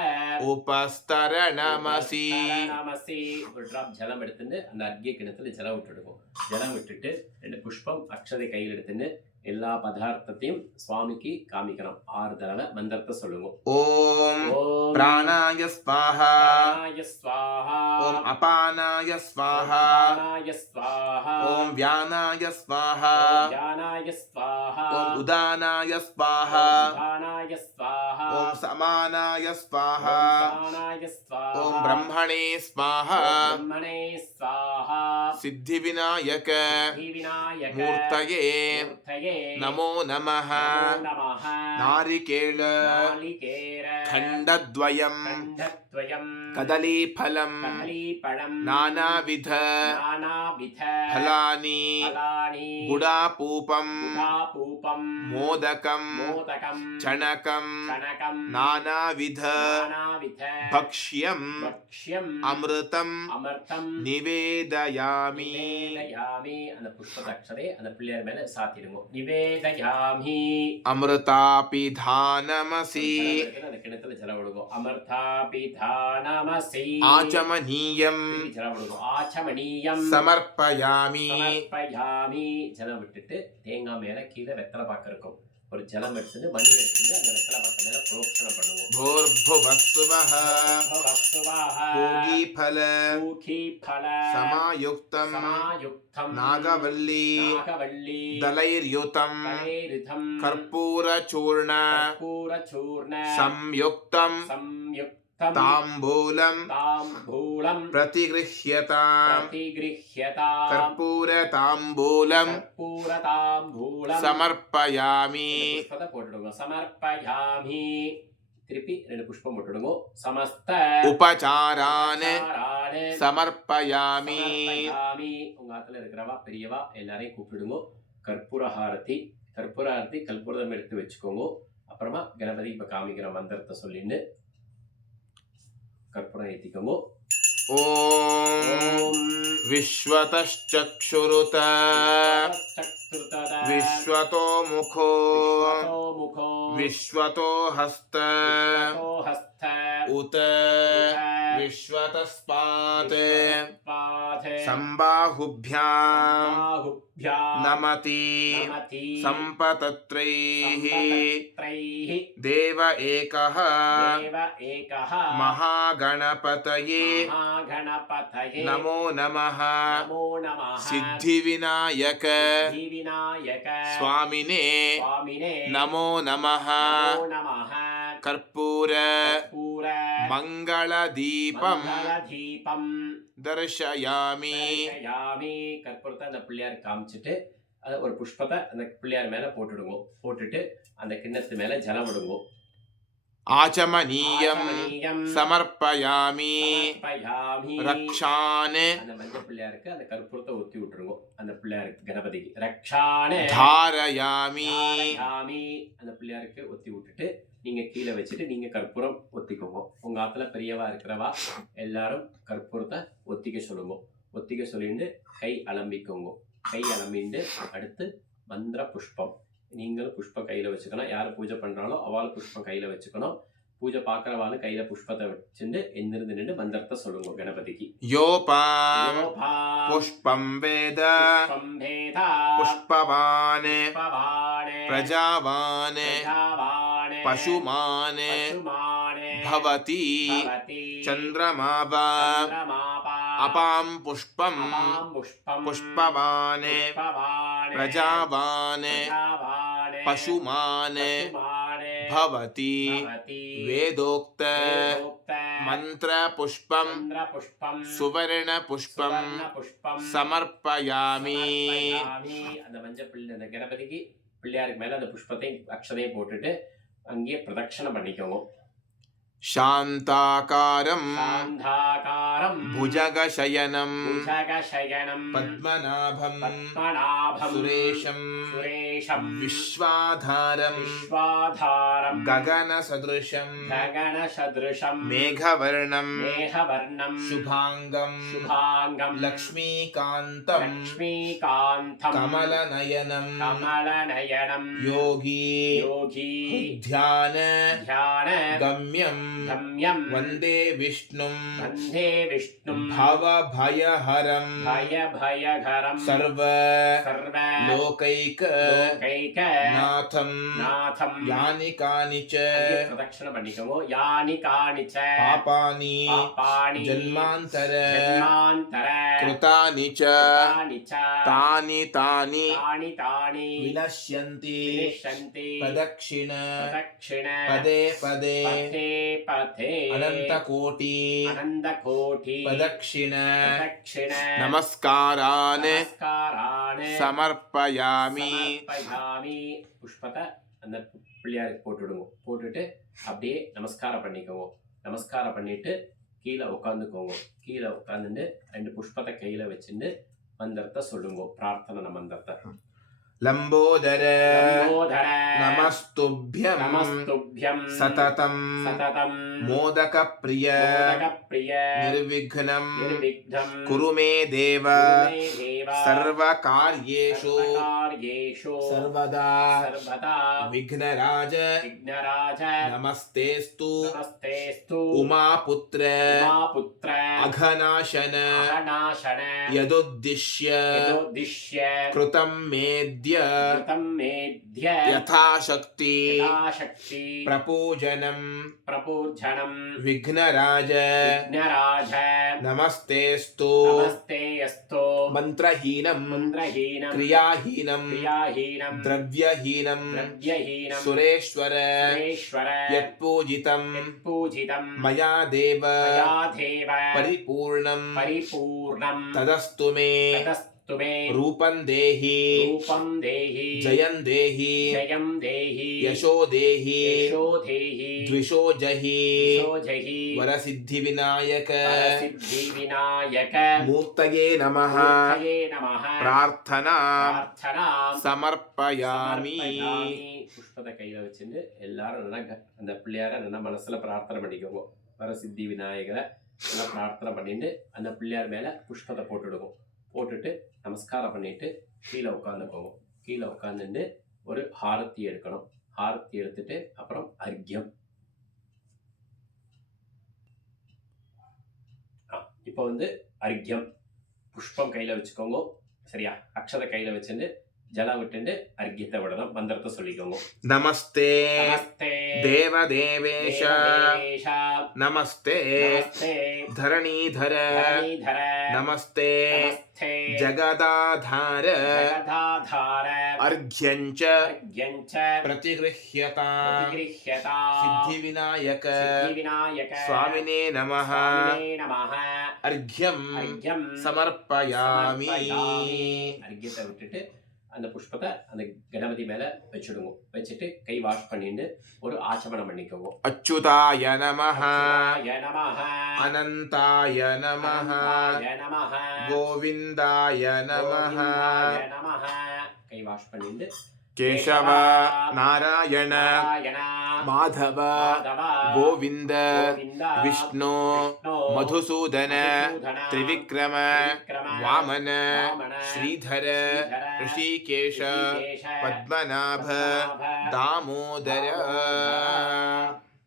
उपस्तरणमसि நமசி. ஒரு டிராப் ஜலம் எடுத்துட்டு அந்த அர்க்கிய கிணத்துல ஜலம் விட்டுடுவோம். ஜலம் விட்டுட்டு ரெண்டு புஷ்பம் அக்ஷதை கையில் எடுத்துட்டு எல்லா பதார்த்தத்தையும் சுவாமிக்கு காமிக்கணும். 6 தடவை மந்திரத்தை சொல்லுங்க. ஓம் ஓம் பிராணாய ஸ்வாஹா, பிராணாய ஸ்வாஹா, ஓம் அபானாய ஸ்வாஹா, அபானாய ஸ்வாஹா, ஓம் வியானாய ஸ்வாஹா, ஓம் தியானாய ஸ்வாஹா, ஓம் உதானாய ஸ்வாஹா, ஓம் தானாய ஸ்வாஹா, ஓம் சமானாய ஸ்வாஹா, ஓம் சமானாய ஸ்வாஹா, ஓம் பிரம்மணே ஸ்வாஹா, ஓம் பிரம்மணே ஸ்வாஹா, சித்தி விநாயக ஸ்ரீ விநாயக மூர்த்தயே மூர்த்தயே நமோ நமः. நமோ நமः. நாரிகேள நாளிகேர खण्डद्वयम् கண்டத்வயம் कदलीफलम् கதலீபழம் नानाविध நானாவித फलानि பலானி गुडापूपम् குடாபூபம் मोदकम् மோதகம் चणकम् கனகம் नानाविध நானாவித भक्ष्यम् பக்ஷ்யம் अमृतम् அமர்த்தம் निवेदयामि. நிவேதயாமி. அந்த புஷ்பதக்ஷதை அந்த பிள்ளையார் மேல சாத்திடுங்க. நிவேதயாமி. अमृतापिधानमसि அந்த கிணத்துல ஜலம் விடுங்க. அமர்த்தாபிதானமசி. आचमनीयम् ஜலம் விடுங்க. ஆச்சமணியம் समर्पयामि. சமர்ப்பயாமி. ஜலம் விட்டுட்டு தேங்காய் மேல கீழே வெத்தலை பாக்கு இருக்கும். ஒரு ஜலம் எடுத்துட்டு மணி எடுத்துட்டு அந்த வெத்தலை பாக்கு மேல புரோக்ஷனம் பண்ணுவோம். भूर्भुवस्सुवः भवस्सुवः पूगीफल पूगीफल समायुक्तं समायुक्तं नागवल्ली नागवल्ली दलैर्युतं दलैर्युतं कर्पूरचूर्ण कर्पूरचूर्ण संयुक्तं संयुक्तं ताम्बूलं ताम्बूलं प्रतिगृह्यताम्. प्रतिगृह्यताम्. कर्पूरताम्बूलं कर्पूरताम्बूलं समर्पयामि. புஷ்பத்தை போட்டுடுங்க. சமர்ப்பயாமி. திருப்பி 2 புஷ்பம் போட்டுடுங்க. சமஸ்த उपचारान् உபசாராணி समर्पयामि. சமர்ப்பயாமி. உங்க ஆத்துல இருக்கிறவா பெரியவா எல்லாரையும் கூப்பிடுங்க. கற்பூரஹாரதி கற்பூரஹாரதி கற்பூரம் எடுத்து வச்சுக்கோங்க. அப்புறமா கணபதி இப்ப காமிக்கிற மந்திரத்தை சொல்லிட்டு கற்பூரம் ஏத்திக்கோங்க. ॐ ஓம் विश्वतश्चक्षुरुत சக்திருதத विश्वतो मुखो விஸ்வதோ முகோ विश्वतो हस्त விஸ்வதோ ஹஸ்த उत विश्वतस्पात् பாதே सम्बाहुभ्यां பாஹுப்யாம் नमति நமதி सम्पतत्रैः சம்பதத்ரைः देव एकः தேவ ஏகः महागणपतये மகாகணபதயே नमो नमः. நமோ நமः. सिद्धिविनायक சித்திவிநாயக स्वामिने சுவாமினே नमो नमः. நமோ நமः. कर्पूर கற்பூர मङ्गलदीपं மங்களதீபம் दर्शयामि. தரிசயாமி. கற்பூரத்தை அந்த பிள்ளையார் காமிச்சிட்டு அது ஒரு புஷ்பத்தை அந்த பிள்ளையார் மேல போட்டுடுங்க. போட்டுட்டு அந்த கிண்ணத்து மேல ஜலம் விடுங்க. आचमनीयं ஆச்சமணியம் समर्पयामि. சமர்ப்பயாமி. रक्षान् அந்த மஞ்சள் பிள்ளையாருக்கு அந்த கற்பூரத்தை ஊத்தி விட்டுருங்க. அந்த பிள்ளையாருக்கு கணபதிக்கு ரக்ஷானே धारयामि. தாரயாமி. அந்த பிள்ளையாருக்கு ஒத்தி விட்டுட்டு நீங்க கீழே வச்சுட்டு நீங்க கற்பூரம் ஒத்திக்கோங்க. உங்க ஆத்துல பெரியவா இருக்கிறவா எல்லாரும் கற்பூரத்தை ஒத்திக்க சொல்லுங்க. ஒத்திக்க சொல்லிட்டு கை அலம்பிக்கோங்க. கை அலம்பிண்டு அடுத்து மந்திர புஷ்பம் நீங்களும் புஷ்பம் கையில வச்சுக்கணும். யாரு பூஜை பண்றாங்களோ அவள் புஷ்பம் கையில வச்சுக்கணும். பூஜை பாக்குறவாள் கையில புஷ்பத்தை வச்சுட்டு எந்திருந்து நின்று மந்திரத்தை சொல்லுங்க கணபதிக்கு. योपां யோபாம் पुष्पं वेद புஷ்பம் வேதா पुष्पवान् புஷ்பவாணே प्रजावान् பிரஜாவாணே पशुमान् பசுமாணே भवति. பவதி चन्द्रमावा சந்திரமாபா अपां पुष्पं அபாம் புஷ்பம் पुष्पवान् புஷ்பவாணே प्रजावान् பிரஜாவாணே पशुमान् பசுமாணே भवति. பவதி वेदोक्त வேதோக்த मन्त्रपुष्पं சந்திரபுஷ்பம் सुवर्णपुष्पं சுவர்ணபுஷ்பம் समर्पयामि. சமர்ப்பயாமி. அந்த மஞ்சள் பிள்ளை அந்த கணபதிக்கு பிள்ளையாருக்கு மேல அந்த புஷ்பத்தையும் அக்ஷதையும் போட்டுட்டு அங்கேயே பிரதட்சணம் பண்ணிக்கோங்க. शान्ताकारं சாந்தாகாரம் भुजगशयनं புஜகசயனம் पद्मनाभं பத்மநாபம் सुरेशं சுரேஷம் विश्वाधारं விஸ்வாதாரம் गगनसदृशं ககனசதுருஷம் मेघवर्णं மேகவர்ணம் शुभाङ्गं சுபாங்கம் लक्ष्मीकान्तं லக்ஷ்மீகாந்தம் कमलनयनं கமலநயனம் योगी யோகி ध्यान தியான गम्यं धम्यं वन्दे विष्णुं वन्दे विष्णुं भवभयहरं भयभयहरं सर्व सर्व लोकैक लोकैक नाथं नाथं यानि कानि च प्रदक्षिण பண்ணிக்கவோ யானி காணி ச पापानि பாபாணி जन्मान्तर ஜன்மாந்தர कृतानि च कृतानि च तानि तानि तानि तानि विनश्यन्ति विनश्यन्ति प्रदक्षिण प्रदक्षिण पदे पदे पथे पथे अनन्तकोटि अनन्तकोटि प्रदक्षिण प्रदक्षिण नमस्कारान् நமஸ்காரான் समर्पयामि சமர்ப்பயாமி புஷ்பத்தை அந்த பிள்ளையாருக்கு போட்டுடுங்க போட்டுட்டு அப்படியே நமஸ்காரம் பண்ணிக்கோங்க நமஸ்காரம் பண்ணிட்டு கீழே உட்காந்துக்கோங்க கீழே உட்காந்துட்டு 2 புஷ்பத்தை கையில வச்சுட்டு மந்திரத்தை சொல்லுங்க பிரார்த்தனை மந்திரத்தை लम्बोदर லம்போதர नमस्तुभ्यं நமஸ்துभ्यं सततं சததம் मोदकप्रिय மோதகப்பிரிய निर्विघ्नं நிர்விக்னம் कुरु मे देव குருமே தேவ सर्वकार्येषु சர்வகார்யேஷு सर्वदा சர்வதா विघ्नराज விக்னராஜ नमस्तेस्तु நமஸ்தேஸ்து उमापुत्र உமாபுத்ர अघनाशन அகநாசன यदुद्दिश्य யதோதிஷ்ய कृतं मेद्य கிருதம் மேத்ய यथाशक्ति யதாசக்தி प्रपूजनं பிரபூர்ஜனம் विघ्नराज விக்னராஜ नमस्तेस्तु நமஸ்தே அஸ்தோ मन्त्रहीनं மந்திரஹீனம் क्रियाहीनं கிரியாஹீனம் द्रव्यहीनं द्रव्यहीनं सुरेश्वर சுரேஸ்வர यत्पूजितं பூஜிதம் मया देव மயா தேவ परिपूर्णं பரிபூர்ணம் तदस्तु मे ததஸ்து மே रूपं देहि ரூபம் தேஹி जयं देहि ஜயம் தேஹி यशो देहि யசோ தேஹி द्विषो जहि யசோஜஹி वरसिद्धिविनायक சித்தி விநாயக मूर्तये नमः மூர்த்தயே நமः प्रार्थना பிரார்த்தனா समर्पयामि புஷ்பத்தை கையில வச்சுட்டு எல்லாரும் நல்லா அந்த பிள்ளையார நல்லா மனசுல பிரார்த்தனை பண்ணிக்கோங்க வர சித்தி விநாயகரை நல்லா பிரார்த்தனை பண்ணிட்டு அந்த பிள்ளையார் மேல புஷ்பத்தை போட்டுடுவோம் போட்டுட்டு நமஸ்காரம் பண்ணிட்டு கீழே உட்காந்துக்கோங்க கீழே உட்காந்துட்டு ஒரு ஹாரத்தி எடுக்கணும் ஹாரத்தி எடுத்துட்டு அப்புறம் அர்க்யம் இப்போ வந்து அர்க்யம் புஷ்பம் கையில வச்சுக்கோங்க சரியா அக்ஷதை கையில வச்சுட்டு ஜலம் விட்டுண்டு அர்க்யத்தை விடணும் மந்திரத்தை சொல்லிக்கோங்க नमस्ते நமஸ்தே देवदेवेश தேவதேவேஷ, नमस्ते நமஸ்தே धरणीधर தரணீதர, नमस्ते நமஸ்தே जगदाधार ஜகதாதார, अर्घ्यञ्च அர்க்யஞ்ச, प्रतिगृह्यता பிரதிகிருஹ்யதா, सिद्धिविनायक சித்திவிநாயக, स्वामिने नमः சுவாமினே நமः. अर्घ्यम् அர்க்யம் समर्पयामि அர்க்யத்தை விட்டுட்டு அந்த புஷ்பத்தை அந்த கணபதி மேல வச்சுடுங்க வச்சுட்டு கை வாஷ் பண்ணிட்டு ஒரு ஆச்சமனம் பண்ணிக்கோங்க अच्युताय नमः அச்சுதாய நமः, अनन्ताय नमः அனந்தாய நமः, गोविन्दाय नमः கோவிந்தாய நமः. கை வாஷ் பண்ணிட்டு केशव नारायण நாராயண, माधव மாதவ, गोविन्द கோவிந்த, विष्णु விஷ்ணு, मधुसूदन மதுசூதன, त्रिविक्रम விக்ரம, वामन வாமன, श्रीधर ஸ்ரீதர, ऋषिकेश ரிஷிகேஷ, पद्मनाभ பத்மநாப, दामोदर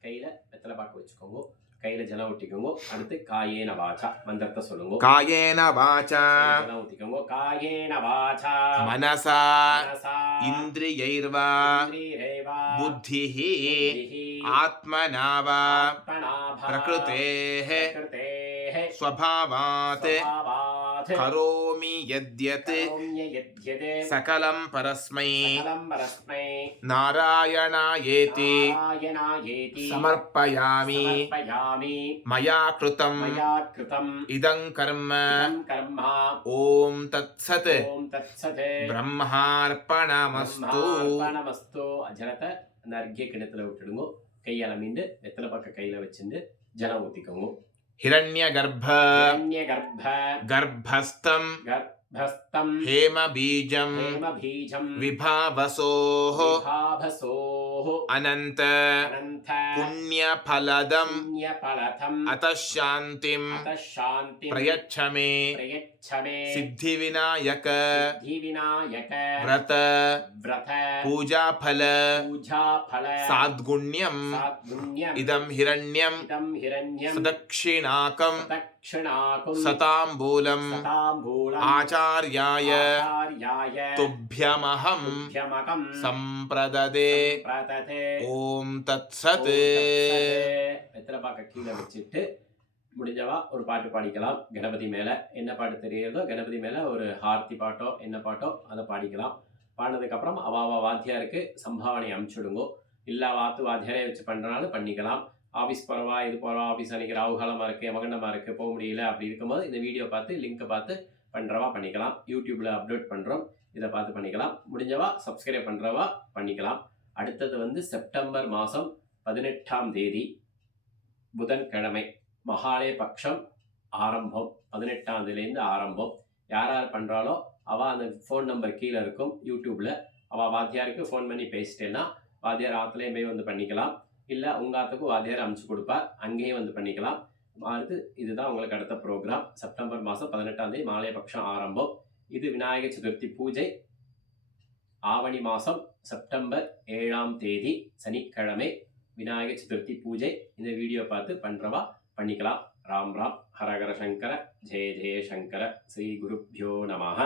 கையில வெத்தலை பாக்கு வச்சுக்கோங்க கையில ஜலம் ஊத்திக்கோங்க அடுத்து காயேன வாச்சா மந்திரத்தை சொல்லுங்க कायेन वाचा ஜலம் ஊத்திக்கோங்க காயேன வாச்சா मनसा மனசா, इन्द्रियैर्वा இந்திரியைர்வா, बुद्धिः புத்திஹி, आत्मना वा ஆத்மநாபா, प्रकृतेः பிரகிருதேஹ, स्वभावात् ஸ்வபாவாத், करोमि यद्यत् கரோம்ய सकलं परस्मै சகலம் பரஸ்மை नारायणायेति நாராயணாயேதி समर्पयामि சமர்ப்பயாமி मया कृतं மயா கிருதம் इदं कर्म இதம் கர்மா ॐ तत्सत् ஓம் தத்சத் ब्रह्मार्पणमस्तु பிரம்மார்ப்பணமஸ்து. ஜலத்தை அந்த அர்க்கிய கிணத்துல விட்டுடுங்க கையால மீண்டு வெத்தலை பக்க கையில வச்சுட்டு ஜலம் ஊத்திக்கோங்க हिरण्यगर्भ ஹிரண்யகர்ப்ப, गर्भस्थं भस्तं हेमबीजं हेमबीजं विभावसोः विभावसोः अनन्त अनन्त पुण्यफलदम् पुण्यफलदम् अतः शान्तिम् अतः शान्तिं प्रयच्छ मे प्रयच्छ मे सिद्धिविनायक सिद्धिविनायक व्रत व्रत पूजाफल पूजाफल साद्गुण्यम् साद्गुण्यम् इदं हिरण्यम् इदं हिरण्यं सदक्षिणाकम् दक्षिणाकुं सताम्बूलम् सताम्बूलम् आचार्याय आचार्याय तुभ्यमहम् तुभ्यमहं सम्प्रददे प्रददे ஓம் தத்சத் வெத்தலை பாக்க கீழே வச்சுட்டு முடிஞ்சவா ஒரு பாட்டு பாடிக்கலாம் கணபதி மேல. என்ன பாட்டு தெரியுதோ கணபதி மேல ஒரு ஹார்த்தி பாட்டோ என்ன பாட்டோ அதை பாடிக்கலாம். பாடினதுக்கு அப்புறம் அவாவா வாத்தியாருக்கு சம்பாவனை அனுப்பிச்சுடுங்கோ. இல்ல வாத்தியாரே வச்சு பண்றனாலும் பண்ணிக்கலாம். ஆஃபீஸ் போறவா இது போறவா ஆஃபீஸ் அன்னைக்கு ராகுகாலமா இருக்கு யமகண்டமா இருக்கு போக முடியல அப்படி இருக்கும்போது இந்த வீடியோ பார்த்து லிங்க் பார்த்து பண்றவா பண்ணிக்கலாம். யூடியூப்ல அப்லோட் பண்றோம், இதை பார்த்து பண்ணிக்கலாம். முடிஞ்சவா சப்ஸ்கிரைப் பண்றவா பண்ணிக்கலாம். அடுத்தது வந்து செப்டம்பர் மாதம் 18ஆம் தேதி புதன்கிழமை மகாலய பட்சம் ஆரம்பம். 18ஆம் தேதியிலேருந்து ஆரம்பம். யார் யார் பண்ணுறாலோ அவள் அந்த ஃபோன் நம்பர் கீழே இருக்கும் யூடியூப்பில். அவள் வாத்தியாருக்கு ஃபோன் பண்ணி பேசிட்டேன்னா வாத்தியார் ஆற்றுலேயும் போய் வந்து பண்ணிக்கலாம். இல்லை உங்கள் ஆற்றுக்கும் வாத்தியார் அனுப்பிச்சு கொடுப்பார், அங்கேயும் வந்து பண்ணிக்கலாம். அடுத்து இதுதான் உங்களுக்கு அடுத்த ப்ரோக்ராம். செப்டம்பர் மாதம் 18ஆம் தேதி மாலைய பட்சம் ஆரம்பம். இது விநாயகர் சதுர்த்தி பூஜை. ஆவணி மாதம் செப்டம்பர் 7ஆம் தேதி சனிக்கிழமை விநாயகர் சதுர்த்தி பூஜை. இந்த வீடியோ பார்த்து பண்ணுறவா பண்ணிக்கலாம். ராம் ராம். ஹரஹர சங்கர ஜெய ஜெய சங்கர. ஸ்ரீ குருப்யோ நமஹ.